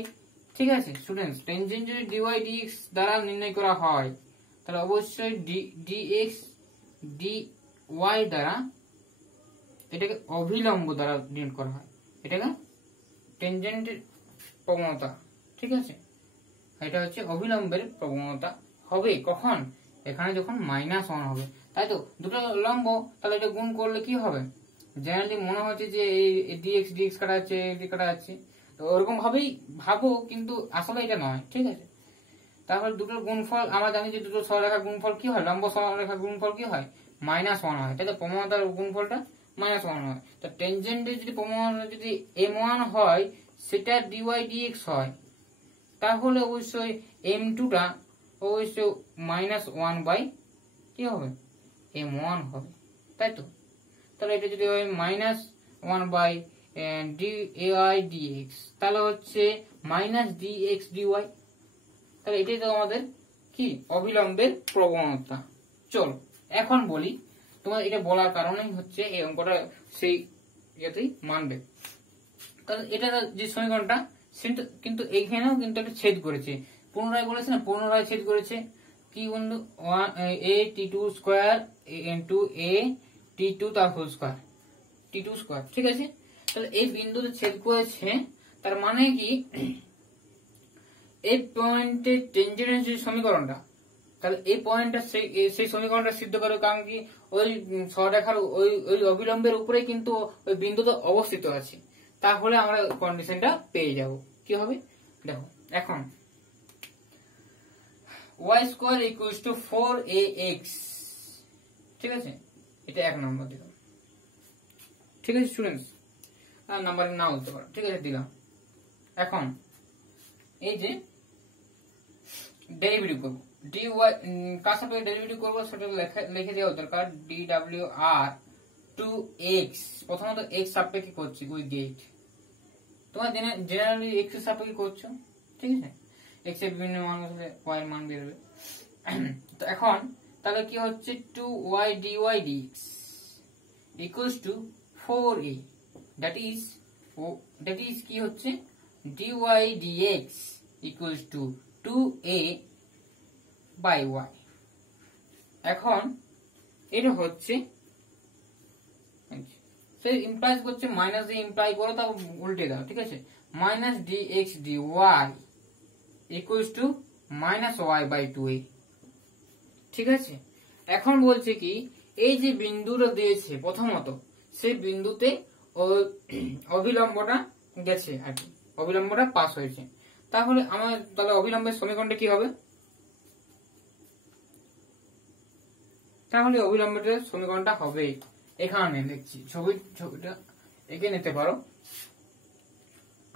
ঠিক আছে স্টুডেন্টস, টেনজেন্ট যদি dy dx দ্বারা নির্ণয় করা হয় তাহলে অবশ্যই dx dy দ্বারা এটাকে অবিলম্ব দ্বারা নির্ণয় করা হয়, এটাকে টেনজেন্টের প্রবণতা। ঠিক আছে, এটা হচ্ছে অবিলম্বের প্রবণতা হবে কখন? এখানে যখন -1 হবে, তাই তো। দুটো লম্ব, তাহলে এটা গুণ করলে কি হবে? জেনারেলি মনে হচ্ছে যে এই dx dx কাটা যাচ্ছে, এটি কাটা যাচ্ছে, তো ওরকম ভাবেই ভাবো, কিন্তু আসলে এটা নয়। ঠিক আছে, তাহলে দুটোর গুণফল আমরা জানি যে দুটো সরলরেখার গুণফল কি হয়, লম্ব সরলরেখার গুণফল কি হয়? -1 হয়, তাই তো। প্রবণতার গুণফলটা -1 হয়। তো টেনজেন্টের যদি প্রবণতা যদি m1 হয়, সেটা dy dx হয়, তাহলে অবশ্যই m2 টা অবশ্যই -1 বাই কি হবে? m1 হবে, তাই তো। তাহলে এটা যদি হয় -1 বাই dy dx, তাহলে হচ্ছে -dx dy। তাহলে এটাই তো আমাদের কি অবিলম্বের প্রবণতা। চলো এখন বলি, তোমার এটা বলার কারণেই হচ্ছে এই অঙ্কটা সেই ইয়েতেই মানবে। তাহলে এটা যে সমীকরণটা সেটা কিন্তু এইখানেও কিন্তু একটা ছেদ করেছে, পুনরায় বলেছে না, পুনরায় ছেদ করেছে। কি বন্ধু? a t2² into a t2 তার হোল স্কয়ার, t2 স্কয়ার। ঠিক আছে, তাহলে এই বিন্দুতে ছেদ করেছে, তার মানে কি এই পয়েন্টে টেনজেন্টের যে সমীকরণটা, তাহলে এই পয়েন্টটা সেই সমীকরণটা সিদ্ধ করে, কারণ কি ওই সরলরেখার ওই অবিলম্বের উপরে কিন্তু ওই বিন্দুটা অবস্থিত আছে, তাহলে আমরা কন্ডিশনটা পেয়ে যাব। কি হবে দেখো, এখন y² = 4ax, ঠিক আছে, এটা 1 নম্বর দিলাম। ঠিক আছে স্টুডেন্টস, আর নাম্বার নাও দিতে পারো, ঠিক আছে দিলাম। এখন এই যে ডেরিভেটিভ করব, dy কার সাথে ডেরিভেটিভ করব সেটা লিখে দেওয়া দরকার, dwr 2x, প্রথমত x সাপেক্ষে করছি উই গেট, তোমরা জেনারেলি x এর সাপেক্ষে করছো, ঠিক আছে। x এর বিভিন্ন মান হলে y এর মান বেরোবে। তো এখন তাহলে কি হচ্ছে 2y dy dx equals to 4a, that is কি হচ্ছে dy dx equals to 2a by y। এখন এটা হচ্ছে সেই ইমপ্লাইজ করছে মাইনাস দিয়ে ইমপ্লাই করো, তারপর উল্টে দাও, ঠিক আছে। -dx dy equals to -y by 2a, ঠিক আছে। এখন বলছে কি এই যে বিন্দুটা দিয়েছে প্রথমত, সেই বিন্দুতে অবিলম্বটা গেছে আর কি, অবিলম্বটা পাস হয়েছে। তাহলে অবিলম্বের সমীকরণটা কি হবে? তাহলে অবিলম্বের সমীকরণটা হবে, এখানে দেখছি ছবিটা এঁকে নিতে পারো,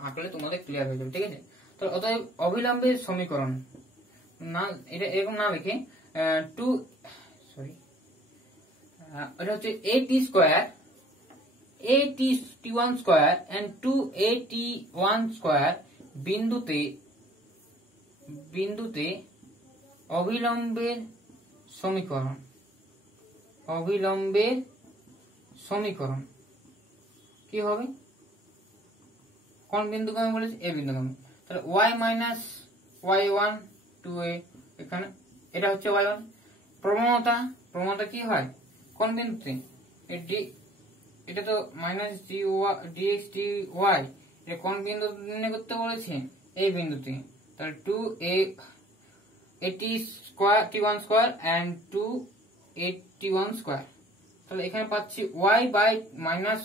আঁকলে তোমাদের ক্লিয়ার হয়ে যাবে। ঠিক আছে, তো অতএব অবিলম্বের সমীকরণ না, এটা এরকম না লিখে এটা হচ্ছে at² and 2at1² বিন্দুতে অবিলম্বের সমীকরণ কি হবে? কোন বিন্দুকে আমি বলেছি? এই বিন্দুকে। তাহলে y মাইনাস y1 2a, এখানে এটা হচ্ছে y1। প্রবণতা কি হয় কোন বিন্দুতে? এটা তো মাইনাস dx dy, এটা কোন বিন্দু নির্ণয় করতে বলেছে? এই বিন্দুতে। তাহলে 2at² and 2at1²। তাহলে এখানে পাচ্ছি y বাই মাইনাস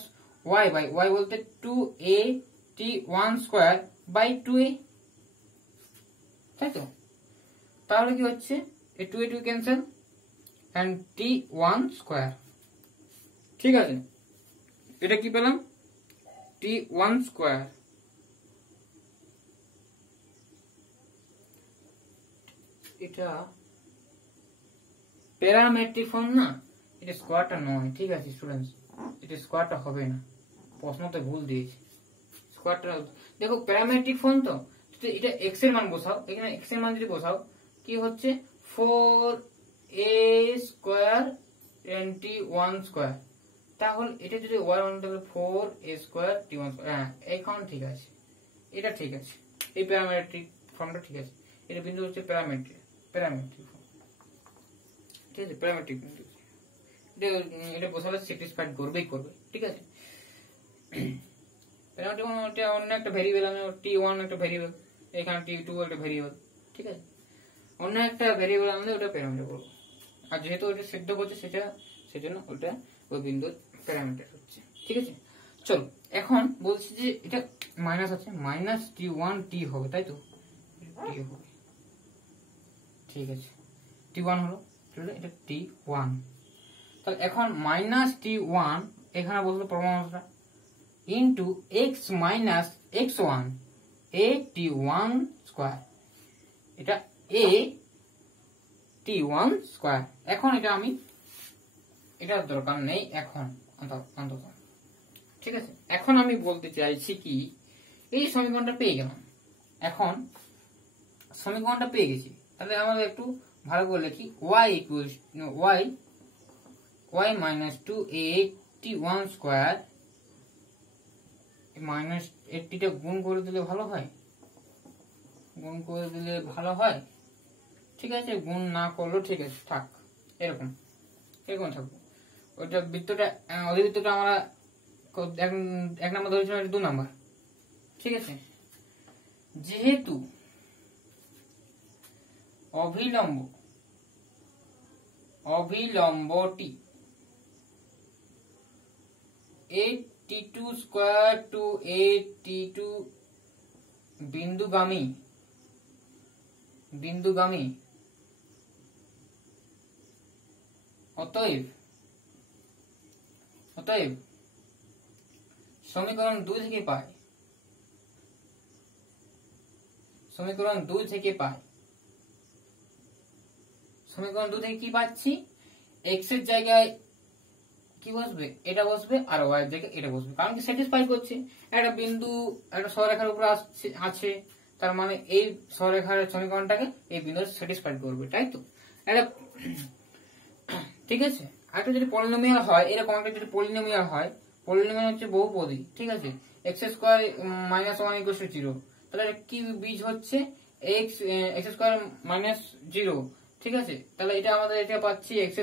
y বলতে 2at1² বাই 2a, তাই তো? তাহলে কি হচ্ছে? এই 2 ক্যান্সেল and t1²। ঠিক আছে, এটা কি পেলাম? t1²। এটা প্যারামেট্রিক ফর্ম না, এটা স্কোয়ারটা নয়। ঠিক আছে স্টুডেন্টস, এটা স্কোয়ারটা হবে না, প্রশ্নতে ভুল দিয়েছে। স্কোয়ারটা দেখো প্যারামেট্রিক ফর্ম তো, এটা x এর মান বসাও, এখানে x এর মান যদি বসাও কি হচ্ছে? 4a² and t1²। তাহলে এটা যদি y1 তাহলে 4a² t1²। হ্যাঁ, এখন ঠিক আছে, এটা ঠিক আছে, এই প্যারামেট্রিক ফর্মটা ঠিক আছে। এটা বিন্দু হচ্ছে প্যারামেট্রিক ফর্ম। ঠিক আছে, প্যারামেট্রিক বিন্দু এটা বসালে স্যাটিসফাইড করবে। ঠিক আছে, প্যারামেট্রিক ফর্ম এটা অন্য একটা ভেরিয়েবল, আমি t1 একটা ভেরিয়েবল, এখানে t2 একটা ভেরিয়েবল। ঠিক আছে, অন্য একটা ভেরিয়েবল আমাদের ওটা প্যারামিটার বলবো। আর যেহেতু ওটা সিদ্ধ করছে সেজন্য ওটা ওই বিন্দুর প্যারামিটার হচ্ছে। ঠিক আছে, চলো এখন বলছি যে এটা মাইনাস আছে, মাইনাস t1 t হবে, তাই তো? t হবে, ঠিক আছে, t1 হলো, এটা t1। তাহলে এখন মাইনাস t1 এখানে বলতো প্রবণতা into x minus x1 at1², এটা at1²। এখন এটা দরকার নেই এখন অন্তত। ঠিক আছে, এখন আমি বলতে চাইছি কি, এই সমীকরণটা পেয়ে গেলাম। এখন সমীকরণটা পেয়ে গেছি, তাহলে আমাদের একটু ভালো করে লিখি, y মাইনাস 2at1² মাইনাস 80টা গুণ করে দিলে ভালো হয়। ঠিক আছে, গুণ না করলেও ঠিক আছে, থাক, এরকম থাকবো। ওইটা অধিবৃত্তটা আমরা 1 নম্বর ধরেছিলাম, 2 নম্বর। ঠিক আছে, যেহেতু অবিলম্বটি at2² to at2 বিন্দুগামী, অতএব সমীকরণ 2 থেকে পাই, সমীকরণ 2 থেকে কি পাচ্ছি? x এর জায়গায় কি বসবে? এটা বসবে, আর y এর জায়গায় এটা বসবে, কারণ কি স্যাটিসফাই করছে। একটা বিন্দু একটা সরলরেখার উপর আছে, তার মানে এই সরলরেখার সমীকরণটাকে এই বিন্দু স্যাটিসফাই করবে, তাই তো? এটা ঠিক আছে। আরেকটা যদি পলিনোমিয়াল হয়, এরকম একটা যদি পলিনোমিয়াল হয়, পলিনোমিয়াল হচ্ছে বহুপদী। ঠিক আছে, x² - 1 = 0, তাহলে কি বীজ হচ্ছে? x² - 0। ঠিক আছে, তাহলে এটা আমাদের এটা পাচ্ছি x²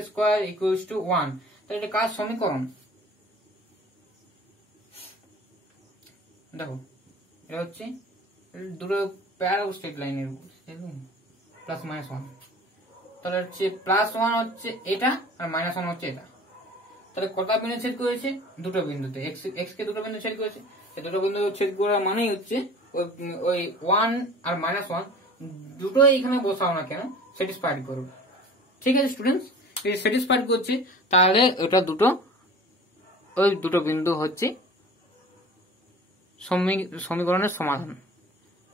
= 1। তাহলে এটা কার সমীকরণ? দেখো, এটা হচ্ছে দুটো প্যারালাল স্ট্রেট লাইনের উপর +-1। তাহলে হচ্ছে +1 হচ্ছে এটা, আর -1 হচ্ছে এটা। তাহলে কটা বিন্দু ছেদ করেছে? দুটো বিন্দুতে। এক্স কে দুটো বিন্দু ছেদ করেছে। দুটো বিন্দু ছেদ করা মানেই হচ্ছে ওই 1 আর -1 দুটোই এখানে বসাও না কেন স্যাটিসফাইড করবে। ঠিক আছে স্টুডেন্টস, স্যাটিসফাইড করছে, তাহলে ওটা ওই দুটো বিন্দু হচ্ছে সমীকরণের সমাধান,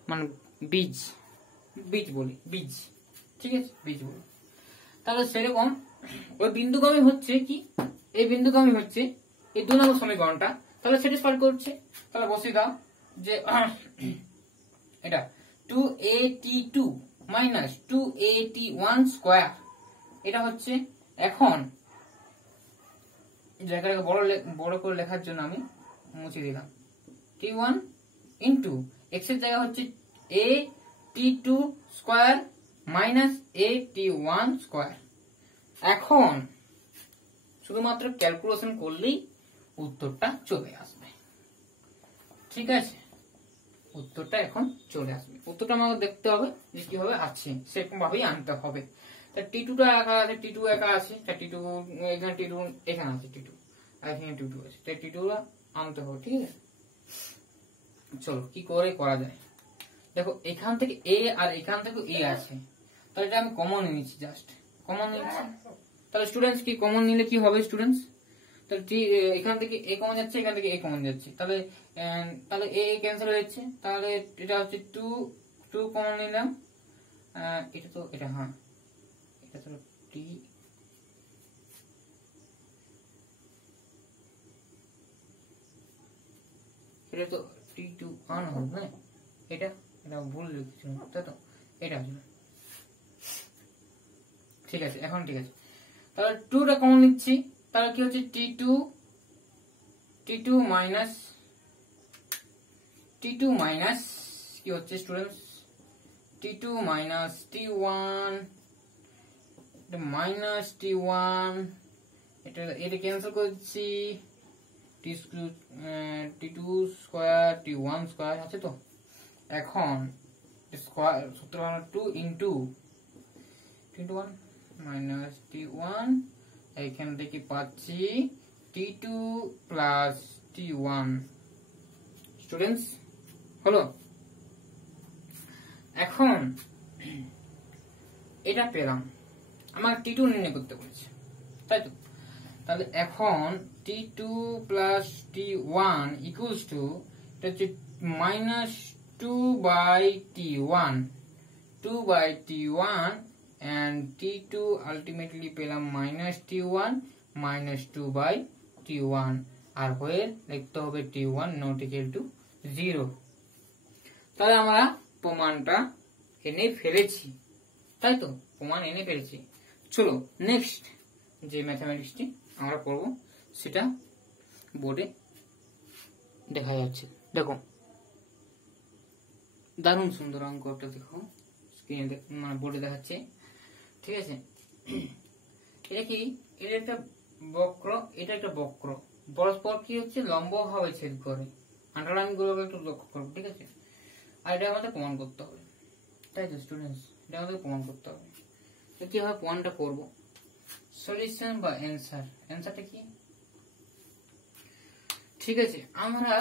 মানে বীজ বলি, বীজ। ঠিক আছে, বীজ বলি। তাহলে সেরকম ওই বিন্দুগামী হচ্ছে কি, এই বিন্দুগামী হচ্ছে এই 2 নম্বর সমীকরণটা, তাহলে স্যাটিসফাইড করছে। তাহলে বসিয়ে দাও যে এটা 2at2 মাইনাস 2at1 স্কয়ার, এটা হচ্ছে, এখন জায়গাটাকে বড় করে লেখার জন্য আমি মুছে দিলাম, t1 ইন্টু x এর জায়গা হচ্ছে at2 square minus at1 square. এখন শুধুমাত্র ক্যালকুলেশন করলেই উত্তরটা চলে আসবে। ঠিক আছে, উত্তরটা এখন চলে আসবে। উত্তরটা আমাকে দেখতে হবে যে কিভাবে আছে, সেরকম ভাবেই আনতে হবে। টি2 টা একা আছে, টি2 একা আছে, টি2 এখানে, টি2 এখানে আছে, টি2 আর এখানে টি2 আছে, তাই টি2 আনতে হবে। ঠিক আছে, চলো কি করে করা যায়। দেখো এখান থেকে এ আর এখান থেকে এ আছে, তাহলে এটা আমি কমন নিচ্ছি, জাস্ট কমন নিচ্ছি। তাহলে স্টুডেন্টস কি কমন নিলে কি হবে স্টুডেন্টস? তাহলে এখান থেকে এ কমন যাচ্ছে, এখান থেকে এ কমন যাচ্ছে, তাহলে এ ক্যান্সেল হয়ে যাচ্ছে। তাহলে এটা হচ্ছে 2 কমন নিলাম, এটা তো এটা, হ্যাঁ এটা তো টি, এটা তো t2 1 হবে না, এটা ভুল লিখছি, তাই তো, এটা আসলে ঠিক আছে। এখন ঠিক আছে, তাহলে 2 টা কমন নিচ্ছি, তাহলে কি হচ্ছে t2 মাইনাস কি হচ্ছে students, t2 minus t1, minus t1, এটা ক্যান্সেল করছি, t2 স্কয়ার t1 স্কয়ার আছে তো। এখন স্কয়ার সূত্র 2 ইন্টু 1 মাইনাস t1, এখান থেকে পাচ্ছি t2 প্লাস t1। স্টুডেন্টস হলো, এখন এটা পেলাম, আমার t2 নির্ণয় করতে বলেছে, তাই তো। তাহলে এখন t2 plus t1 equals to, এটা হচ্ছে minus 2/t1 and t2 ultimately পেলাম মাইনাস t1 মাইনাস 2/t1, আর হয়ে লিখতে হবে t1 নট ইকুয়াল টু 0। তাহলে আমরা প্রমাণটা এনে ফেলেছি, তাই তো, প্রমাণ এনে ফেলেছি। চলো নেক্সট যে ম্যাথমেটিক্সটি আমরা করব সেটা বোর্ডে দেখা যাচ্ছে। দেখো দারুণ সুন্দর অঙ্কটা, দেখো স্ক্রিনে মানে বোর্ডে দেখাচ্ছে। ঠিক আছে, এটা কি, এটা একটা বক্র, এটা একটা বক্র, পরস্পর কি হচ্ছে লম্ব ভাবে ছেদ করে। আন্ডারলাইন গুলোকে একটু লক্ষ্য করবো। ঠিক আছে, আর এটা আমাদের প্রমাণ করতে হবে, তাই তো স্টুডেন্টস, এটা আমাদের প্রমাণ করতে হবে। তো কিভাবে প্রমাণটা করবো, সলিউশন বা অ্যান্সারটা কি? ঠিক আছে, আমরা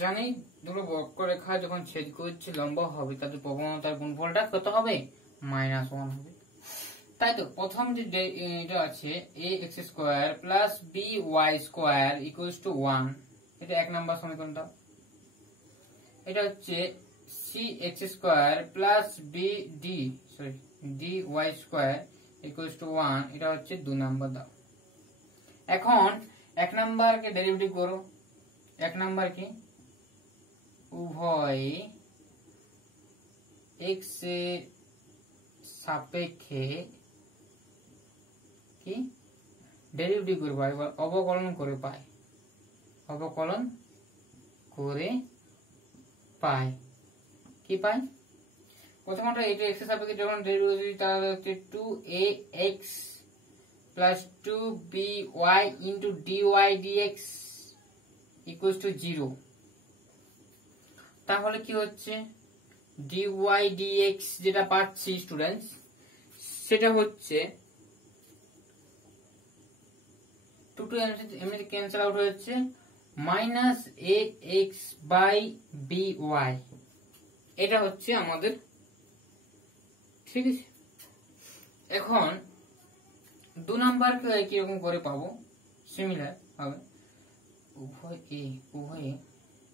জানি দুটো বক্ররেখা যখন ছেদ করছে লম্ব হবে, তাদের প্রবণতার গুণফলটা কত হবে? -1 হবে। তাই তো, প্রথম যে এটা আছে ax square plus by square equals to 1, এটা 1 নম্বর সমীকরণটা। এটা হচ্ছে cx square plus dy square equals to 1, এটা হচ্ছে 2 নম্বর দাও। এখন 1 নম্বরকে ডেরিভেটিভ করো। 1 নম্বর কি, উভয় x এর সাপেক্ষে কি ডেরিভেটিভ করে পাই, অবকলন করে পাই, অবকলন করে পাই। কি পাই? প্রথমত এটা x এর সাপেক্ষে যখন ডেরিভেটিভ, তাহলে হচ্ছে 2ax plus 2by into dy dx equals to 0। তাহলে কি হচ্ছে, dy dx যেটা পাচ্ছি স্টুডেন্টস, সেটা হচ্ছে টু টু এমনি ক্যান্সেল আউট হয়ে যাচ্ছে, minus A X by B Y, এটা হচ্ছে আমাদের, ঠিক আছে। এখন 2 নাম্বারকে কিরকম করে পাবো, সিমিলার হবে উভয়ে,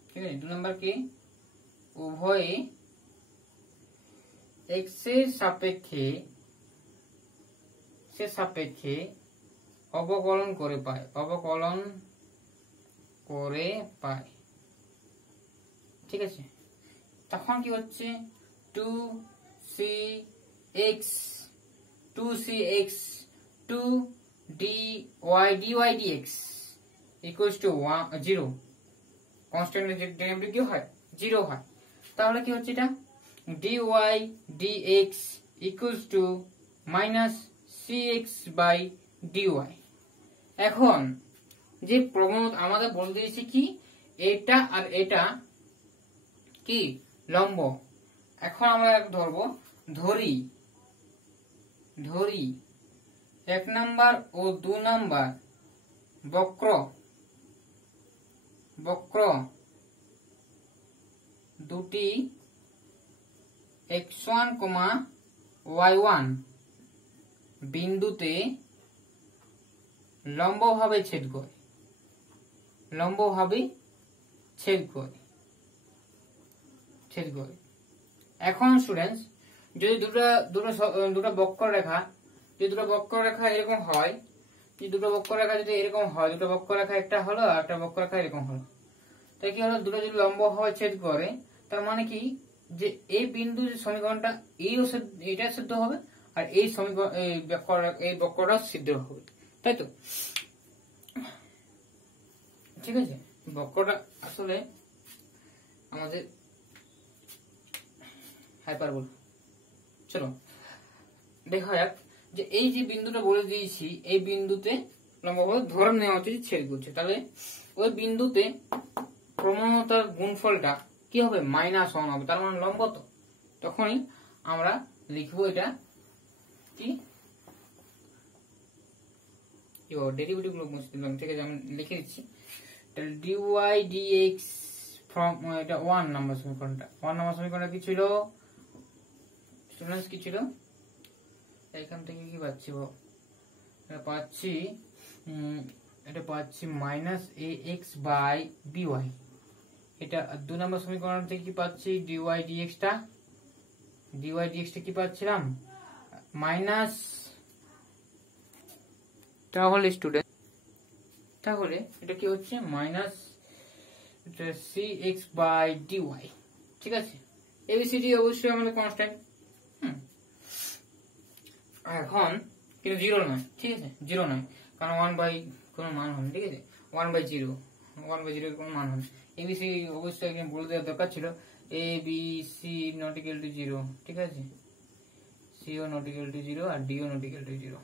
ঠিক আছে। 2 নাম্বারকে উভয়ে এক্স এর সাপেক্ষে অবকলন করে পায়, ঠিক আছে। তখন কি হচ্ছে 2cx 2dy dx equals to 0, constant derivative কি হয় 0 হয়। তাহলে কি হচ্ছে এটা dy dx equals to minus cx by dy। এখন যে প্রবণতা আমাদের বলে দিয়েছি কি, এটা আর এটা কি লম্ব। এখন আমরা ধরবো, ধরি 1 নাম্বার ও 2 নাম্বার বক্র দুটি x1, y1 বিন্দুতে লম্বভাবে ছেদ করে। এখন স্টুডেন্টস, যদি দুটো বক্ররেখা এরকম হয়, দুটো বক্ররেখা একটা হলো আর একটা বক্ররেখা এরকম হলো, তাই কি হলো, দুটো যদি লম্বভাবে ছেদ করে, তার মানে কি যে এই বিন্দু সমীকরণটা এটা সিদ্ধ হবে, আর এই সমীকরণ এই বক্রটা সিদ্ধ হবে, তাই তো, ঠিক আছে। বক্রটা আসলে আমাদের হাইপারবোল। চলো দেখা যাক যে এই যে বিন্দুটা বলে দিয়েছি, এই বিন্দুতে লম্বভাবে ধরে নেওয়া হচ্ছে যে ছেদ করছে, তাহলে ওই বিন্দুতে প্রবণতার গুণফলটা কি হবে, -1 হবে, তার মানে লম্ব তো। তখনই আমরা লিখবো এটা কি ডেরিভেটিভ গুলো মুছে দিলাম, ঠিক আছে, আমি লিখে দিচ্ছি। তাহলে dy dx ফ্রম এটা 1 নম্বর সমীকরণটা কি ছিল স্টুডেন্টস, কি ছিল, এখান থেকে কি পাচ্ছি মাইনাস ax বাই by। এটা 2 নম্বর সমীকরণ থেকে কি পাচ্ছি, dy dx টা কি পাচ্ছিলাম মাইনাস, তাহলে স্টুডেন্ট এটা কি হচ্ছে মাইনাস cx বাই dy, ঠিক আছে। ABCD অবশ্যই আমাদের কনস্ট্যান্ট, এখন কিন্তু 0 নয়, ঠিক আছে, 0 নয়, কারণ 1 বাই কোনো মান হয় না, ঠিক আছে, 1 বাই 0 কোনো মান হয় না। ABC অবশ্যই এখানে বলে দেওয়ার দরকার ছিল, ABC not equal to 0, ঠিক আছে, CO not equal to 0 R DO not equal to 0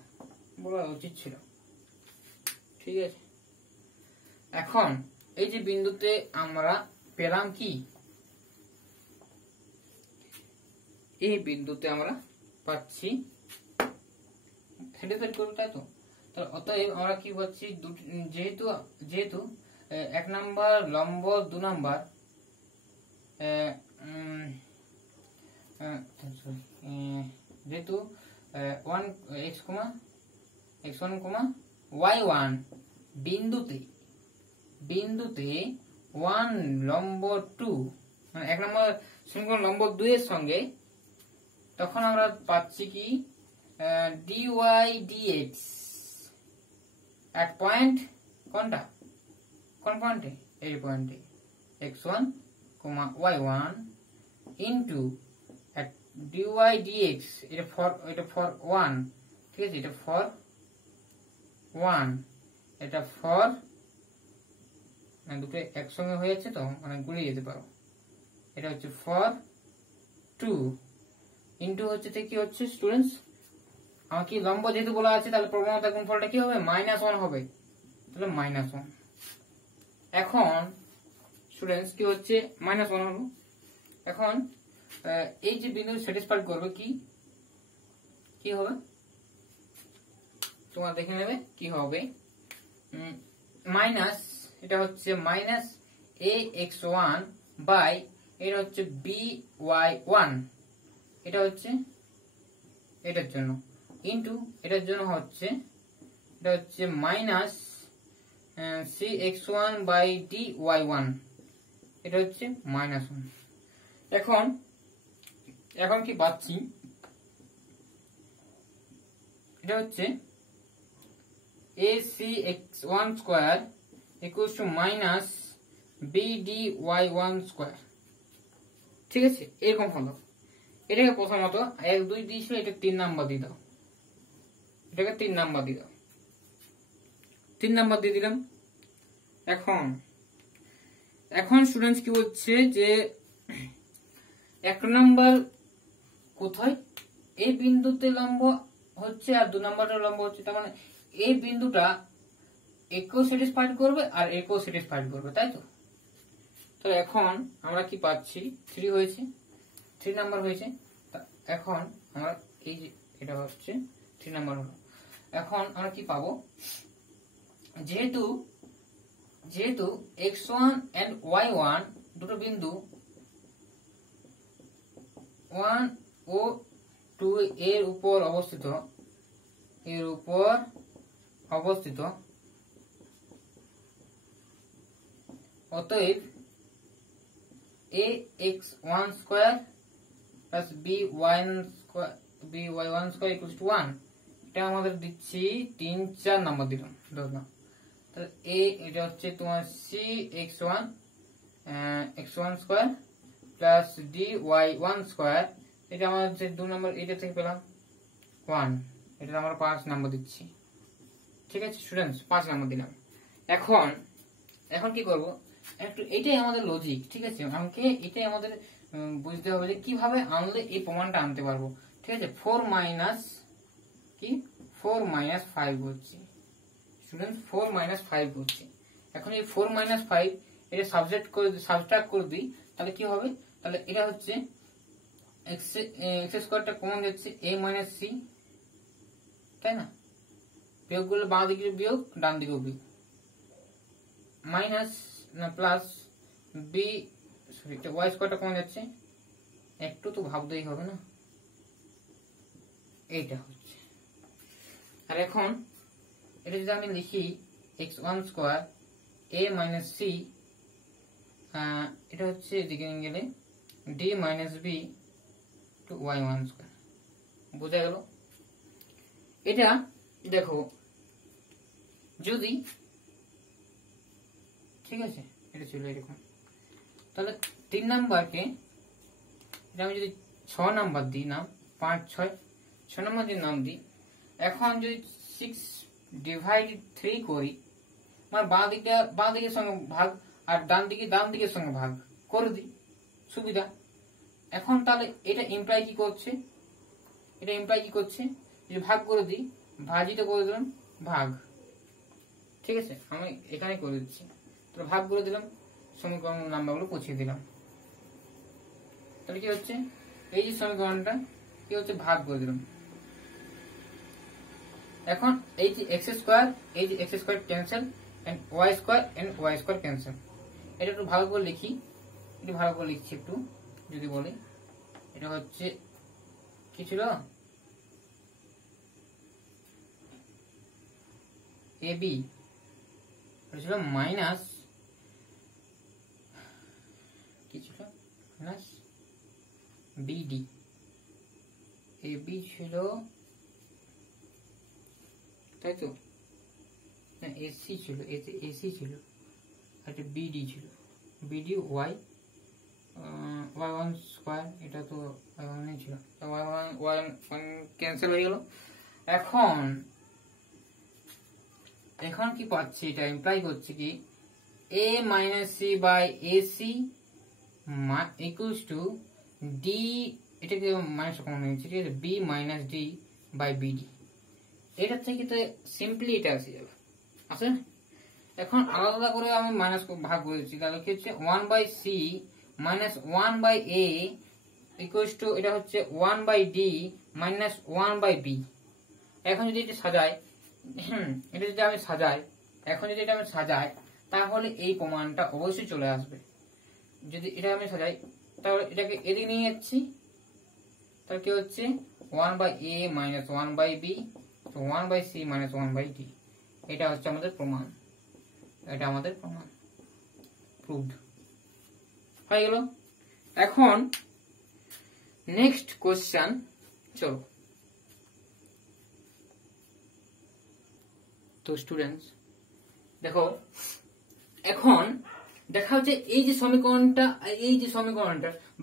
বলা উচিত ছিল, ঠিক আছে। এখন এই যে বিন্দুতে আমরা পেলাম কি, এই বিন্দুতে আমরা পাচ্ছি সেটা তৈরি করবো, তাই তো। অতএব আমরা কি পাচ্ছি, যেহেতু 1 নাম্বার লম্ব 2 নাম্বার যেহেতু 1x1, y1 বিন্দুতে 1 লম্ব 2 মানে 1 নম্বর সমীকরণ লম্ব 2 এর সঙ্গে, তখন আমরা পাচ্ছি কি dy dx at পয়েন্ট কোনটা, কোন পয়েন্টে, এই পয়েন্টে x1, y1 into dy dx, এটা ফর 1, ঠিক আছে, এটা ফর 1, এটা ফর দুটো একসঙ্গে হয়ে যাচ্ছে তো, মানে গুলিয়ে যেতে পারো, এটা হচ্ছে ফর 2 ইনটু হচ্ছে কি হচ্ছে স্টুডেন্টস, আমার কি লম্ব যেহেতু বলা আছে, তাহলে প্রবণতার গুণফলটা কি হবে, -1 হবে, তাহলে -1। এখন স্টুডেন্টস কি হচ্ছে -1 হলো। এখন এই যে বিন্দু স্যাটিসফাই করবে কি হবে, তোমরা দেখে নেবে কি হবে, মাইনাস এটা হচ্ছে মাইনাস ax1 বাই এটা হচ্ছে by1, এটা হচ্ছে এটার জন্য ইন্টু এটার জন্য হচ্ছে এটা হচ্ছে মাইনাস cx1 বাই dy1, এটা হচ্ছে -1। এখন কি পাচ্ছি, এটা হচ্ছে acx1 square equals to minus bdy1 square. ঠিক আছে, এরকম হলো। এটাকে প্রথমত 1 2 দিয়েছিল, এটা 3 নাম্বার দিয়ে দাও, এটাকে 3 নাম্বার দিয়ে দাও, 3 নাম্বার দিয়ে দিলাম। এখন স্টুডেন্টস কি বলছে যে 1 নাম্বার কোথায়, এই বিন্দুতে লম্ব হচ্ছে আর 2 নাম্বারটা লম্ব হচ্ছে, তার মানে এই বিন্দুটা একেও স্যাটিসফাইড করবে আর একেও স্যাটিসফাইড করবে, তাই তো। তো এখন আমরা কি পাচ্ছি, 3 হয়েছে, 3 নাম্বার হয়েছে। এখন আমরা এই যে এটা হচ্ছে 3 নাম্বার হলো। এখন আমরা কি পাবো, যেহেতু x1 and y1 দুটো বিন্দু 1 ও 2 এর উপর অবস্থিত, অতএব ax1 square plus by1 square equals to 1, এটা আমাদের দিচ্ছি 3 4 নাম্বার দিলাম, ধরলাম। তাহলে এটা হচ্ছে তোমার cx1 x1 square plus dy1 square, এটা আমাদের 2 নাম্বার, এটা থেকে পেলাম 1, এটা আমরা 5 নাম্বার দিচ্ছি। ঠিক আছে স্টুডেন্টস, 5 নাম্বার দিলাম। এখন কি করব, একটু এটাই আমাদের লজিক। ঠিক আছে, আমাকে এটাই আমাদের বুঝতে হবে যে কিভাবে আনলে এই প্রমাণটা আনতে পারবো। ঠিক আছে, 4 মাইনাস 5 হচ্ছে স্টুডেন্টস, 4 মাইনাস 5 হচ্ছে। এখন এই 4 মাইনাস 5 এটা সাবট্রাক্ট করে দিই, তাহলে কি হবে, তাহলে এটা হচ্ছে x স্কয়ারটা কমন যাচ্ছে a মাইনাস c, তাই না, বিয়োগ করলে বাঁ দিকে বিয়োগ, ডান দিকেও বিয়োগ, মাইনাস না প্লাস y স্কয়ারটা কমন যাচ্ছে, একটু তো ভাবতেই হবে না, এইটা হচ্ছে। আর এখন এটা যদি আমি লিখি x1 square a minus c, এটা হচ্ছে এদিকে নিয়ে গেলে d minus b two y1 square, বোঝা গেল। এটা দেখো যদি, ঠিক আছে, এটা ছিল এরকম, তাহলে 3 নাম্বারকে এটা আমি যদি 6 নাম্বার দিই, নাম 5 6 নাম্বার যদি নাম দিই, এখন যদি 6 ডিভাইডেড 3 করি, মানে বাঁ দিকের সঙ্গে ভাগ আর ডান দিকের সঙ্গে ভাগ করে দিই, সুবিধা। এখন তাহলে এটা ইমপ্লাই কি করছে, যে ভাগ করে দিই, ভাজিত করে দিলাম ভাগ। ঠিক আছে, আমি এখানে করে দিচ্ছি, তো ভাগ করে দিলাম, সমীকরণ নাম্বারগুলো পৌঁছে দিলাম। তাহলে কি হচ্ছে, এই যে সমীকরণটা কি হচ্ছে, ভাগ করে দিলাম। এখন এই যে x স্কয়ার, এই যে x square cancel, and y square cancel. এটা একটু ভালো করে লিখি, একটু যদি বলি, এটা হচ্ছে কি ছিল, ab, এটা ছিল মাইনাস, কি ছিল, মাইনাস bd, ab ছিল, তাই তো, না এসি ছিল, এসি ছিল, একটা বিডি ছিল, বিডি y1 স্কয়ার, এটা তো y1 ছিল, y1 ক্যান্সেল হয়ে গেল। এখন কি পাচ্ছি, এটা ইমপ্লাই করছে কি a minus c by ac equals to d, এটাকে মাইনাস কমন নিয়েছি, ঠিক আছে, b minus d by bd। এটা থেকে তো সিম্পলি এটা আসে যাবে, আছে। এখন আলাদা করে আমি মাইনাস ভাগ করেছি, তাহলে কি হচ্ছে 1 by c minus 1 by a equals to, এটা হচ্ছে 1 by d minus 1 by b। এখন যদি এটা সাজাই, এটা যদি আমি সাজাই, এখন যদি এটা আমি সাজাই তাহলে এই প্রমাণটা অবশ্যই চলে আসবে। যদি এটা আমি সাজাই তাহলে এটাকে এদিকে নিয়ে যাচ্ছি, তাহলে কি হচ্ছে 1/a - 1/b, 1/c - 1/d। এটা হচ্ছে আমাদের প্রমাণ, এটা আমাদের প্রমাণ প্রুভড হয়ে গেল। এখন নেক্সট কোশ্চেন, চলো। তো স্টুডেন্টস দেখো, এখন দেখা হচ্ছে এই যে সমীকরণটা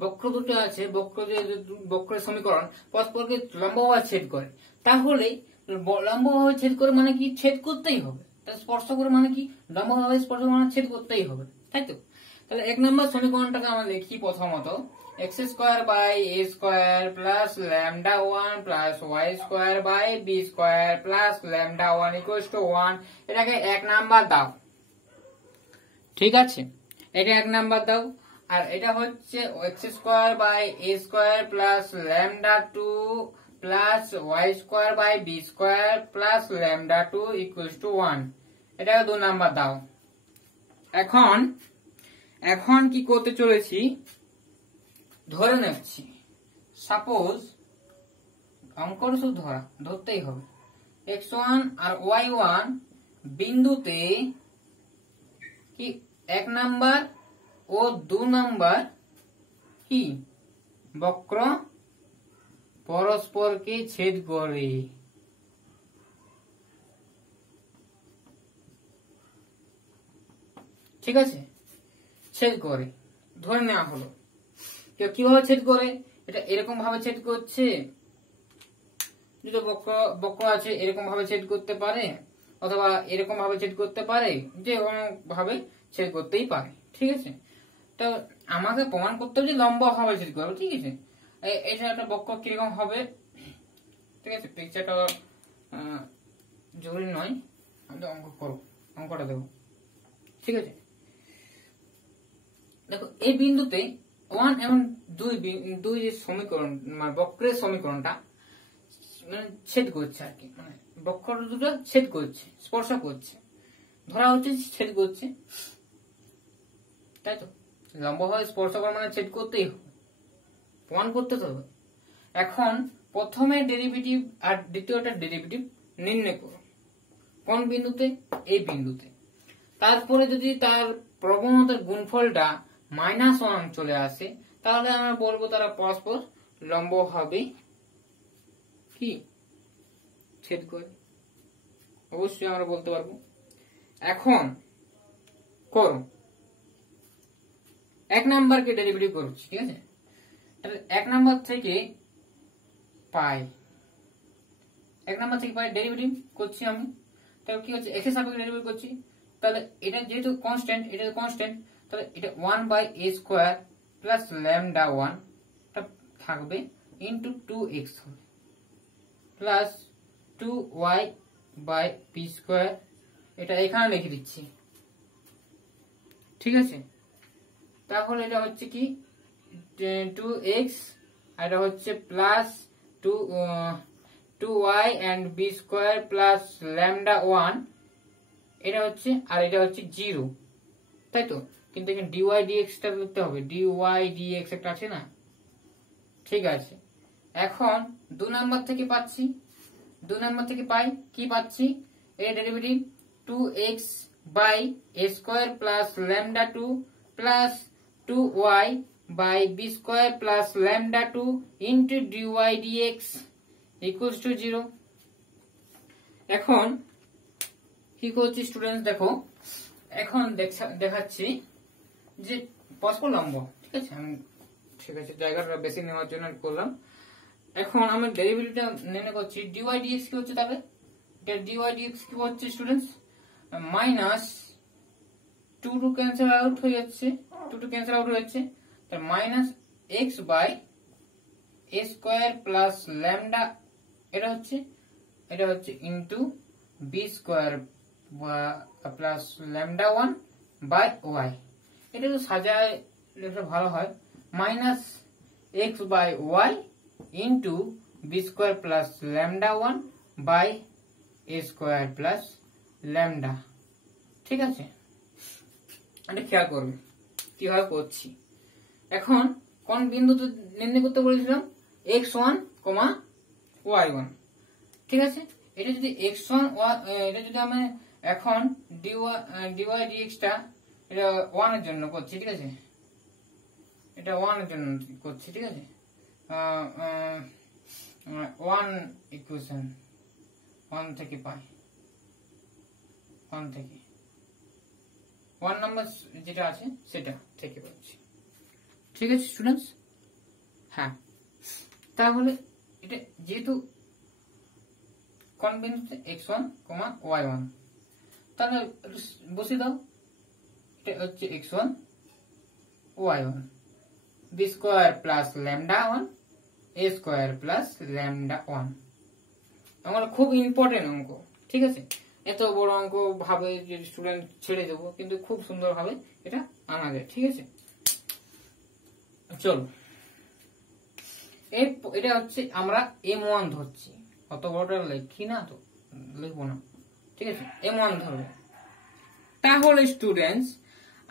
বক্র দুটো আছে, বক্রের সমীকরণ পরস্পরকে লম্বভাবে ছেদ করে, তাহলে লম্বভাবে ছেদ করে মানে কি ছেদ করতেই হবে, স্পর্শ করে মানে কি লম্বভাবে স্পর্শ মানে ছেদ করতেই হবে, তাই তো? তাহলে 1 নম্বর সমীকরণটাকে আমরা লিখি প্রথমত x² / a² + λ1 + y² / b² + λ1 = 1। এটাকে 1 নাম্বার দাও, ঠিক আছে? এটা 1 নাম্বার দাও। আর এটা হচ্ছে x² / a² + λ2 + y² / b² + λ2 = 1। এটাকে 2 নাম্বার দাও। এখন কি করতে চলেছি, ধরে নিচ্ছি, সাপোজ অঙ্কর শুধু ধরতেই হবে, x1 আর y1 বিন্দুতে কি 1 নাম্বার ও 2 নাম্বার কি বক্র পরস্পরকে ছেদ করে। ঠিক আছে, ছেদ করে ধরে নেওয়া হলো। কিভাবে ছেদ করে? এটা এরকম ভাবে ছেদ করছে, দুটো বক্র আছে, এরকম ভাবে ছেদ করতে পারে অথবা এরকম ভাবে ছেদ করতে পারে, যে ভাবে ছেদ করতেই পারে। ঠিক আছে, তো আমাকে প্রমাণ করতে হবে যে লম্বা ভাবে ছেদ করবে। ঠিক আছে, এটা একটা বক্র কিরকম হবে, ঠিক আছে, পিকচারটা জরুরি নয়, আমি অঙ্কটা দেবো। ঠিক আছে, দেখো এই বিন্দুতে 1 এবং 2 যে সমীকরণ, মানে বক্রের সমীকরণটা মানে ছেদ করছে আর কি, মানে বক্র দুটো ছেদ করছে, স্পর্শ করছে, ধরা হচ্ছে ছেদ করছে, তাই তো? লম্বভাবে স্পর্শ করা মানে ছেদ করতেই হবে, প্রমাণ করতে হবে। এখন প্রথমে ডেরিভেটিভ আর দ্বিতীয়টা ডেরিভেটিভ নির্ণয় করো। কোন বিন্দুতে? এই বিন্দুতে। তারপরে যদি তার প্রবণতার গুণফলটা -1 চলে আসে, তাহলে আমরা বলবো তারা পরস্পর লম্বভাবে কি ছেদ করে, অবশ্যই আমরা বলতে পারবো। এখন করো, 1 নাম্বারকে ডেরিভেটিভ করছি, ঠিক আছে? তাহলে 1 নাম্বার থেকে পাই, 1 নাম্বার থেকে পাই ডেরিভেটিভ করছি আমি, তাহলে কি হচ্ছে x এর সাপেক্ষে ডেরিভেটিভ করছি, তাহলে এটা যেহেতু কনস্ট্যান্ট, এটা কনস্ট্যান্ট, তাহলে এটা 1/a² + λ1 টা থাকবে ইনটু 2x প্লাস 2y/b², এটা এখানে লিখে দিচ্ছি। ঠিক আছে, তাহলে এটা হচ্ছে কি 2x, আর এটা হচ্ছে plus 2y and b² plus λ1, এটা হচ্ছে, আর এটা হচ্ছে 0, তাই তো? কিন্তু এখানে dy dx টা লিখতে হবে, dy dx একটা আছে না? ঠিক আছে, এখন 2 নাম্বার থেকে পাচ্ছি, 2 নাম্বার থেকে পাই কি পাচ্ছি, এর derivative 2x/a² plus λ2 plus 2y/b² plus λ2 into dy dx equals to 0। এখন কি করছি স্টুডেন্টস, দেখো এখন দেখাচ্ছি যে পরস্পর লম্ব। ঠিক আছে, ঠিক আছে, জায়গাটা বেশি নেওয়ার জন্য করলাম। এখন আমি ডেরিভেটিভটা নির্ণয় করছি, dy dx কি হচ্ছে, তাহলে dy dx কি হচ্ছে স্টুডেন্টস, মাইনাস 2 ক্যান্সেল আউট হয়ে যাচ্ছে, 2 ক্যান্সেল আউট হয়ে যাচ্ছে, তাহলে মাইনাস x/a² প্লাস ল্যামডা, এটা হচ্ছে into b² plus λ1 by y। এটা তো সাজায় লেখা ভালো হয়, minus x/y into b² plus λ1 by a² plus λ। ঠিক আছে, এটা খেয়াল করবে কিভাবে করছি। এখন কোন বিন্দুতে নির্ণয় করতে বলেছিলাম, x1, y1। ঠিক আছে, এটা যদি x1 এটা যদি আমি এখন dy dx টা এটা 1 এর জন্য করছি, ঠিক আছে, এটা 1 এর জন্য করছি, ঠিক আছে। 1 ইকুয়েশন 1 থেকে পাই, 1 থেকে 1 নাম্বার যেটা আছে সেটা থেকে পাচ্ছি। ঠিক আছে স্টুডেন্টস, হ্যাঁ, তাহলে এটা যেহেতু কোন বিন্দুতে x1, y1, তাহলে বসিয়ে দাও। এটা হচ্ছে x1, y1, b square plus lambda 1 a square plus lambda 1। আমার খুব ইম্পর্টেন্ট অঙ্ক, ঠিক আছে। এত বড় অঙ্ক ভাবে যে স্টুডেন্ট ছেড়ে দেবো, কিন্তু খুব সুন্দর ভাবে এটা আনা যায়, ঠিক আছে। চলো, এটা হচ্ছে আমরা m1 ধরছি, অত বড়টা লিখি না, তো লিখবো না, ঠিক আছে, m1 ধরবো। তাহলে স্টুডেন্টস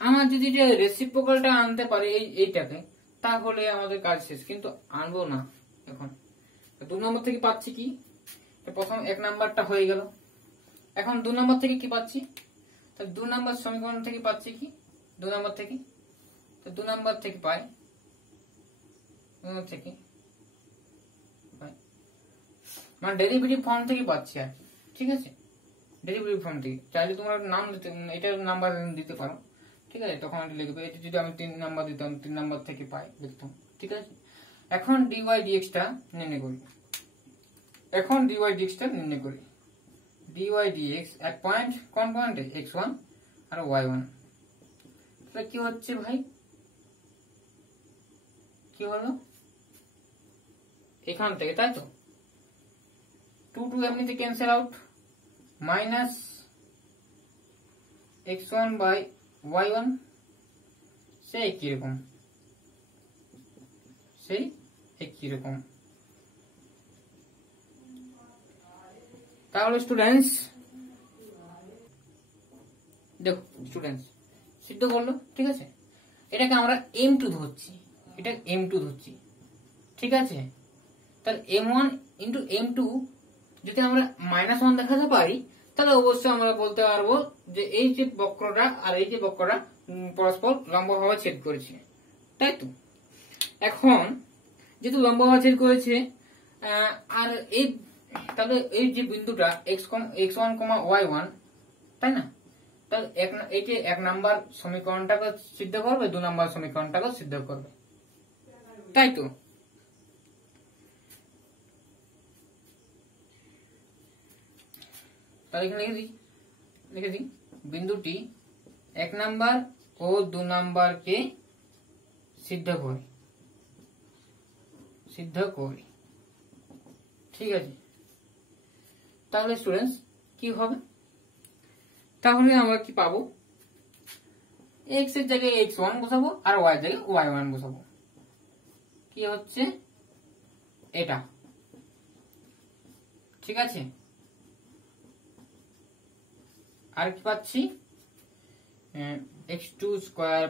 আমার যদি যে রেসিপ্রোকালটা আনতে পারি এইটাকে, তাহলে আমাদের কাজ শেষ, কিন্তু আনবো না এখন। 2 নম্বর থেকে পাচ্ছি কি, প্রথম 1 নাম্বারটা হয়ে গেল। এখন 2 নম্বর থেকে কি পাচ্ছি, তো 2 নম্বর সমীকরণ থেকে পাচ্ছি কি, 2 নম্বর থেকে, তো 2 নম্বর থেকে পাই, 2 নম্বর থেকে পাই, মানে ডেরিভেটিভ ফর্ম থেকে পাচ্ছি আর কি, ঠিক আছে, ডেরিভেটিভ ফর্ম থেকে। চাইলে তোমরা নাম দিতে, এটার নাম্বার দিতে পারো, ঠিক আছে, তখন এটা লিখবে। এটা যদি আমি 3 নাম্বার দিতাম, 3 নাম্বার থেকে পাই লিখতাম, ঠিক আছে। এখন dy dx টা নির্ণয় করি, এখন dy dx টা নির্ণয় করি। dy dx এক পয়েন্ট, কোন পয়েন্টে, x1 আর y1। তাহলে কি হচ্ছে ভাই, কি হলো, এখান থেকে, তাই তো 2 এমনিতে cancel out, minus x1 by y1, সেই কিরকম, সেই একই রকম। তাহলে স্টুডেন্টস দেখো, স্টুডেন্টস সিদ্ধ করলো, ঠিক আছে। এটাকে আমরা m2 ধরছি, এটা m2 ধরছি, ঠিক আছে। তাহলে m1 ইন্টু m2 যদি আমরা -1 দেখাতে পারি, তাহলে অবশ্যই আমরা বলতে পারবো যে এই যে বক্রটা আর এই যে বক্রটা পরস্পর লম্বভাবে ছেদ করেছে, তাই তো। এখন যেহেতু লম্বভাবে ছেদ করেছে, আর এই তাহলে এই যে বিন্দুটা x1, y1, তাই না, তাহলে এই যে 1 নাম্বার সমীকরণটাকে সিদ্ধ করবে, 2 নাম্বার সমীকরণটাকে সিদ্ধ করবে, তাই তো। তাহলে এখানে লিখে দিই বিন্দুটি 1 নাম্বার ও 2 নাম্বারকে সিদ্ধ করি, ঠিক আছে। তাহলে স্টুডেন্টস কি হবে, তাহলে আমরা কি পাবো, x এর জায়গায় x1 বসাবো আর y এর জায়গায় y1 বসাবো, কি হচ্ছে এটা, ঠিক আছে। আর কি পাচ্ছি, x2 square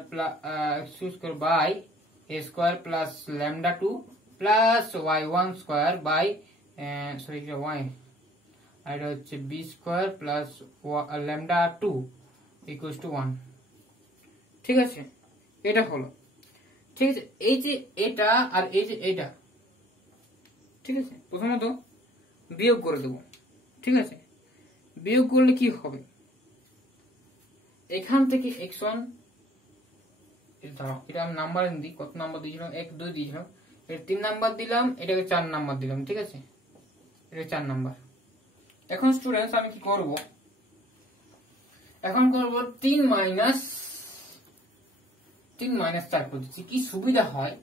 by a square plus lambda 2 plus y1 square by y, আর এটা হচ্ছে b square plus lambda 2 equals to 1, ঠিক আছে। এটা হলো, ঠিক আছে। এই যে এটা আর এই যে এটা, ঠিক আছে, প্রথমত বিয়োগ করে দেবো, ঠিক আছে। বিয়োগ করলে কি হবে, এখান থেকে x1, এটা আমি নাম্বার দিই, কত নাম্বার দিয়েছিলাম, 1 2 দিয়েছিলাম, এটা 3 নাম্বার দিলাম, এটাকে 4 নাম্বার দিলাম, ঠিক আছে, এটা 4 নাম্বার। এখন স্টুডেন্টস আমি কি করব, এখন করব 3 মাইনাস 4 পদ্ধতি। কি সুবিধা হয়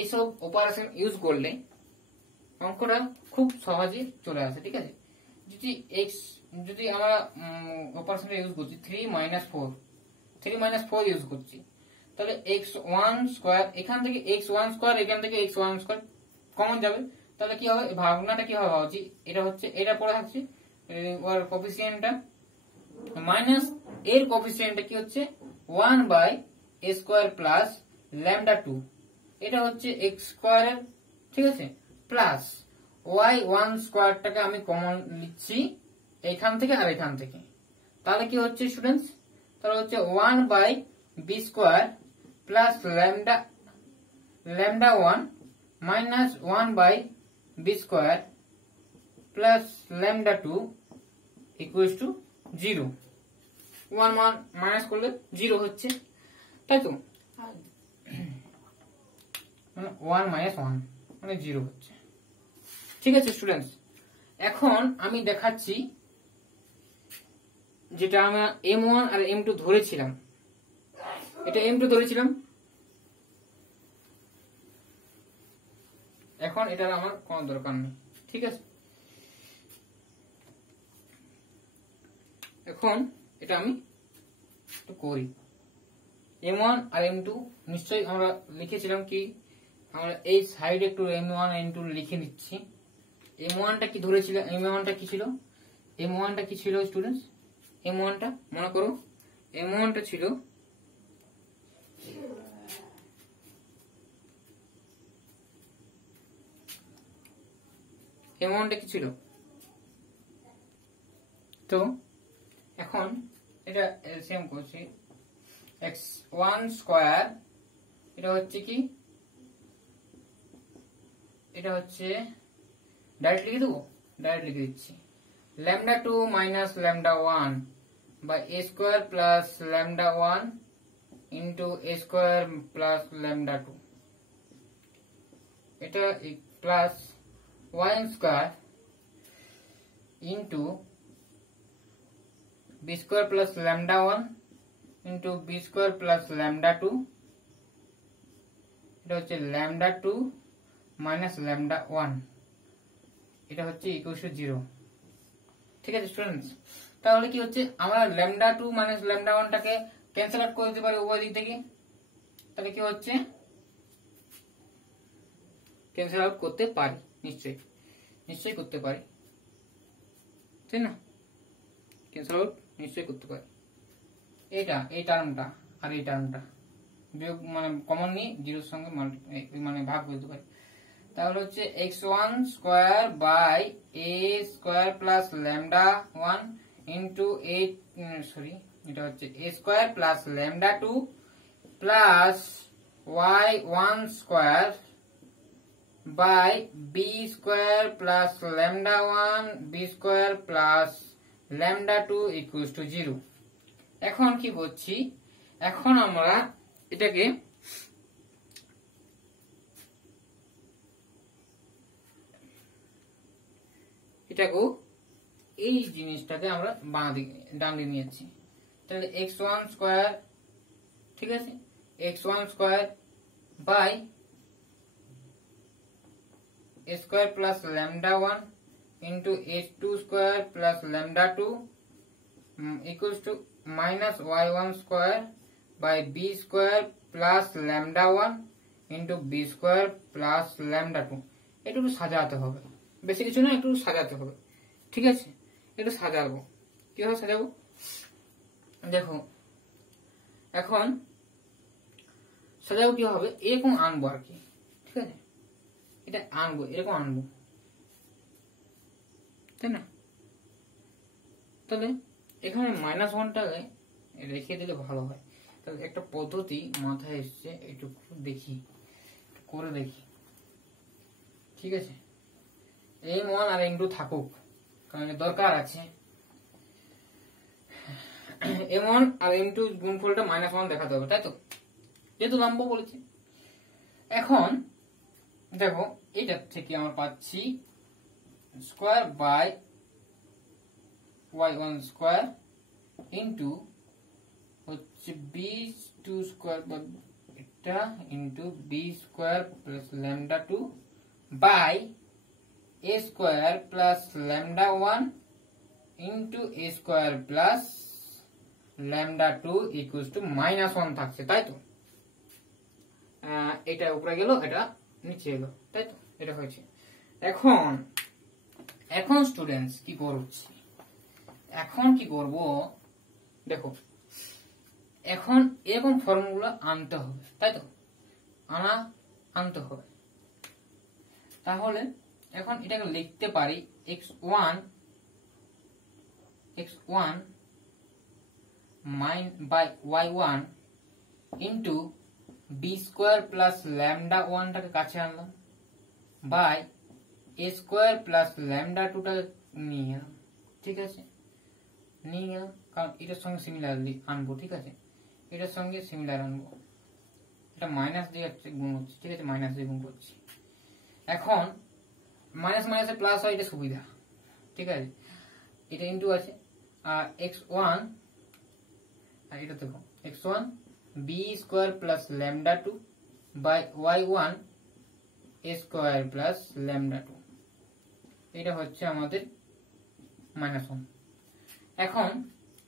এইসব অপারেশন ইউজ করলে, অঙ্কটা খুব সহজে চলে আসে, ঠিক আছে। যদি আমরা অপারেশনটা ইউজ করছি 3 - 4 ইউজ করছি, তাহলে x1 স্কয়ার, এখান থেকে x1 স্কয়ার, এখান থেকে x1 স্কয়ার কমন যাবে, তাহলে কি হবে, ভাগনাটা কি হবে, এটা হচ্ছে, এটা পড়ে থাকছে ওর কোএফিসিয়েন্টটা, মাইনাস এর কোএফিসিয়েন্টটা কি হচ্ছে 1/a² প্লাস ল্যামডা 2, এটা হচ্ছে x স্কয়ার, ঠিক আছে, প্লাস y1 স্কয়ারটাকে আমি কমন নিচ্ছি এইখান থেকে আর এখান থেকে, তাহলে কি হচ্ছে স্টুডেন্টস, তাহলে হচ্ছে 1/b² plus lambda 1 minus 1/b² plus lambda 2 equals to 0। 1 minus করলে 0 হচ্ছে, তাই তো, মানে 1 মাইনাস 1 মানে 0 হচ্ছে। ঠিক আছে স্টুডেন্টস, এখন আমি দেখাচ্ছি যেটা আমরা m1 আর m2 ধরেছিলাম, এটা m2 ধরেছিলাম, এখন এটার আমার কোনো দরকার নেই। ঠিক আছে, এখন এটা আমি একটু করি। m1 আর m2 নিশ্চয়ই আমরা লিখেছিলাম কি, আমরা এই সাইডে একটু m1 আর m2 লিখে নিচ্ছি। m1টা কি ধরেছিল, m1টা কি ছিল, m1টা কি ছিল স্টুডেন্টস, m1টা মনে করো, m1টা ছিল m1টা কি ছিল, তো এখন এটা সেম করছি, x1 স্কয়ার, এটা হচ্ছে কি, এটা হচ্ছে ডাইরেক্ট লিখে দেবো, ডাইরেক্ট লিখে দিচ্ছি, lambda 2 minus lambda 1 by a² plus lambda 1 into a² plus lambda 2, এটা plus y² into b² plus lambda 1 into b² plus lambda 2, এটা হচ্ছে ল্যামডা 2 মাইনাস ল্যামডা 1, এটা হচ্ছে ইকুয়াল টু 0। ঠিক আছে স্টুডেন্টস, তাহলে কি হচ্ছে, আমরা ল্যামডা 2 মাইনাস ল্যামডা 1 টাকে ক্যান্সেল আউট করে দিতে পারি উভয় দিক থেকে, তাহলে কি হচ্ছে, ক্যান্সেল আউট করতে পারি, নিশ্চয়ই করতে পারি, ঠিক না, ক্যান্সেল আউট নিশ্চয়ই করতে পারি। এইটা এই টার্মটা আর এই টার্মটা বিয়োগ মানে কমন নিয়ে 0 সঙ্গে মানে ভাগ করতে পারি, তাহলে হচ্ছে x1 square by a² plus lambda 1 into এটা হচ্ছে a² plus lambda 2 plus y1 square by b² plus lambda 1 b² plus lambda 2 equals to 0। এখন কি করছি, এখন আমরা এটাকে এই জিনিসটাকে আমরা ডান দিকে নিয়েছি, তাহলে x1 স্কয়ার, ঠিক আছে, x1 square by a² plus lambda 1 into a² square plus lambda 2 equals to minus y1 square by b² plus lambda 1 into b² plus lambda 2। একটু সাজাতে হবে, বেশি কিছু না, একটু সাজাতে হবে। ঠিক আছে, একটু সাজাবো, কিভাবে সাজাবো দেখো, এখন সাজাবো কি হবে, এরকম আনবো আর কি, ঠিক আছে, এটা আনবো, এরকম আনবো, তাই না, তাহলে এখানে -1টাকে রেখে দিলে ভালো হয়। তাহলে একটা পদ্ধতি মাথায় এসছে, একটু দেখি, করে দেখি। ঠিক আছে, m1 আর m2 থাকুক, কারণ দরকার আছে। m1 আর m2 গুণফলটা -1 দেখাতে হবে, তাই তো, যেহেতু লম্ব বলেছি। এখন দেখো, এটা থেকে আমরা পাচ্ছি square by y1 square into হচ্ছে b2 স্কয়ার বা এটা into b² plus lambda 2 by a² plus lambda 1 into a² plus lambda 2 equals to -1 থাকছে, তাই তো, এটা উপরে গেল, এটা নিচে এলো, তাই তো, এটা হয়েছে। এখন স্টুডেন্টস কি করছি, এখন কি করব, দেখো এখন এরকম ফর্মুলা আনতে হবে, তাই তো আনতে হবে। তাহলে এখন এটাকে লিখতে পারি x1 by y1 into B square plus lambda 1 টাকে কাছে আনলাম by A square plus lambda 2 টাকে নিয়ে গেলাম। ঠিক আছে, নিয়ে গেলাম কারণ এটার সঙ্গে সিমিলারলি আনবো। ঠিক আছে, এটার সঙ্গে সিমিলার আনবো, এটা মাইনাস দিয়ে গুণ হচ্ছে। ঠিক আছে, মাইনাস দিয়ে গুণ করছি। এখন মাইনাস মাইনাসে প্লাস হয়, এটা সুবিধা। ঠিক আছে, এটা ইন্টু আছে আর x1 আর এটা দেখো x1 B square plus lambda 2 by y1 A square plus lambda 2, এটা হচ্ছে আমাদের -1। এখন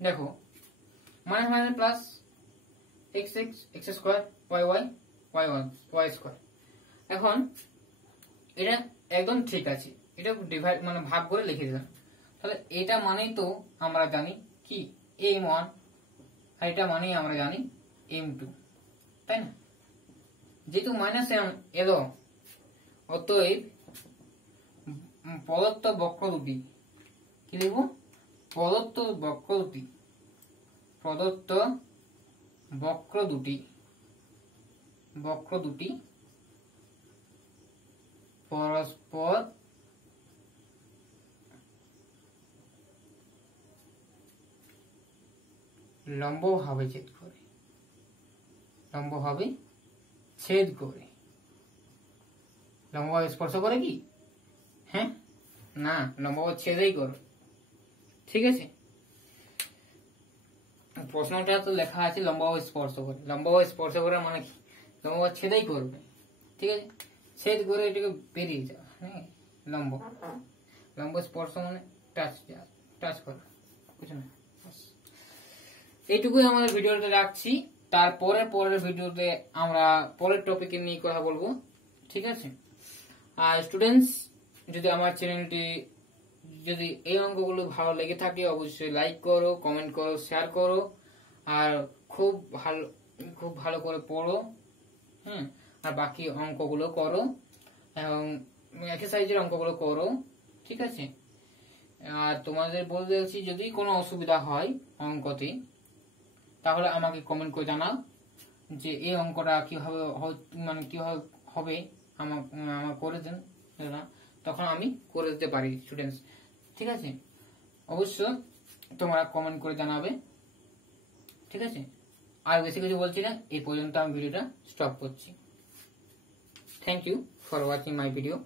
দেখো minus minus plus x square y square. এখন এটা একদম ঠিক আছে, এটা ডিভাইড মানে ভাগ করে লিখে দিলাম। তাহলে এটা মানেই তো আমরা জানি কি m1 আর এটা মানেই আমরা জানি m2, তাই না? যেহেতু মাইনাস m এলো, অতএব প্রদত্ত বক্র দুটি কি লিখব? প্রদত্ত বক্র দুটি পরস্পর লম্বভাবে ছেদ করে। লম্বভাবে স্পর্শ করে কি? হ্যাঁ, না, লম্বভাবে ছেদই করে। ঠিক আছে, প্রশ্নটা তো লেখা আছে লম্বভাবে স্পর্শ করে। লম্বভাবে স্পর্শ করে মানে কি? লম্বভাবে ছেদই করবে। ঠিক আছে, ছেদ করে এটাকে বেরিয়ে যাওয়া। হ্যাঁ, লম্ব স্পর্শ মানে টাচ করা, কিছু না। এইটুকুই আমাদের ভিডিওতে রাখছি। তারপরে পরের ভিডিওতে আমরা পরের টপিকে নিয়ে কথা বলবো। ঠিক আছে, আর স্টুডেন্টস, যদি আমার চ্যানেলটি যদি এই অঙ্কগুলো ভালো লেগে থাকে অবশ্যই লাইক করো, কমেন্ট করো, শেয়ার করো, আর খুব ভালো করে পড়ো। হ্যাঁ, আর বাকি অঙ্কগুলো করো এবং এক্সারসাইজের অঙ্কগুলো করো। ঠিক আছে, আর তোমাদের বলতে চাচ্ছি যদি কোনো অসুবিধা হয় অঙ্কতে, তাহলে আমাকে কমেন্ট করে জানাও যে এই অঙ্কটা কিভাবে হবে, আমার করে দেন, তখন আমি করে দিতে পারি স্টুডেন্টস। ঠিক আছে, অবশ্য তোমরা কমেন্ট করে জানাবে। ঠিক আছে, আর বেশি কিছু বলছি না, এই পর্যন্ত আমি ভিডিওটা স্টপ করছি। Thank you for watching my video.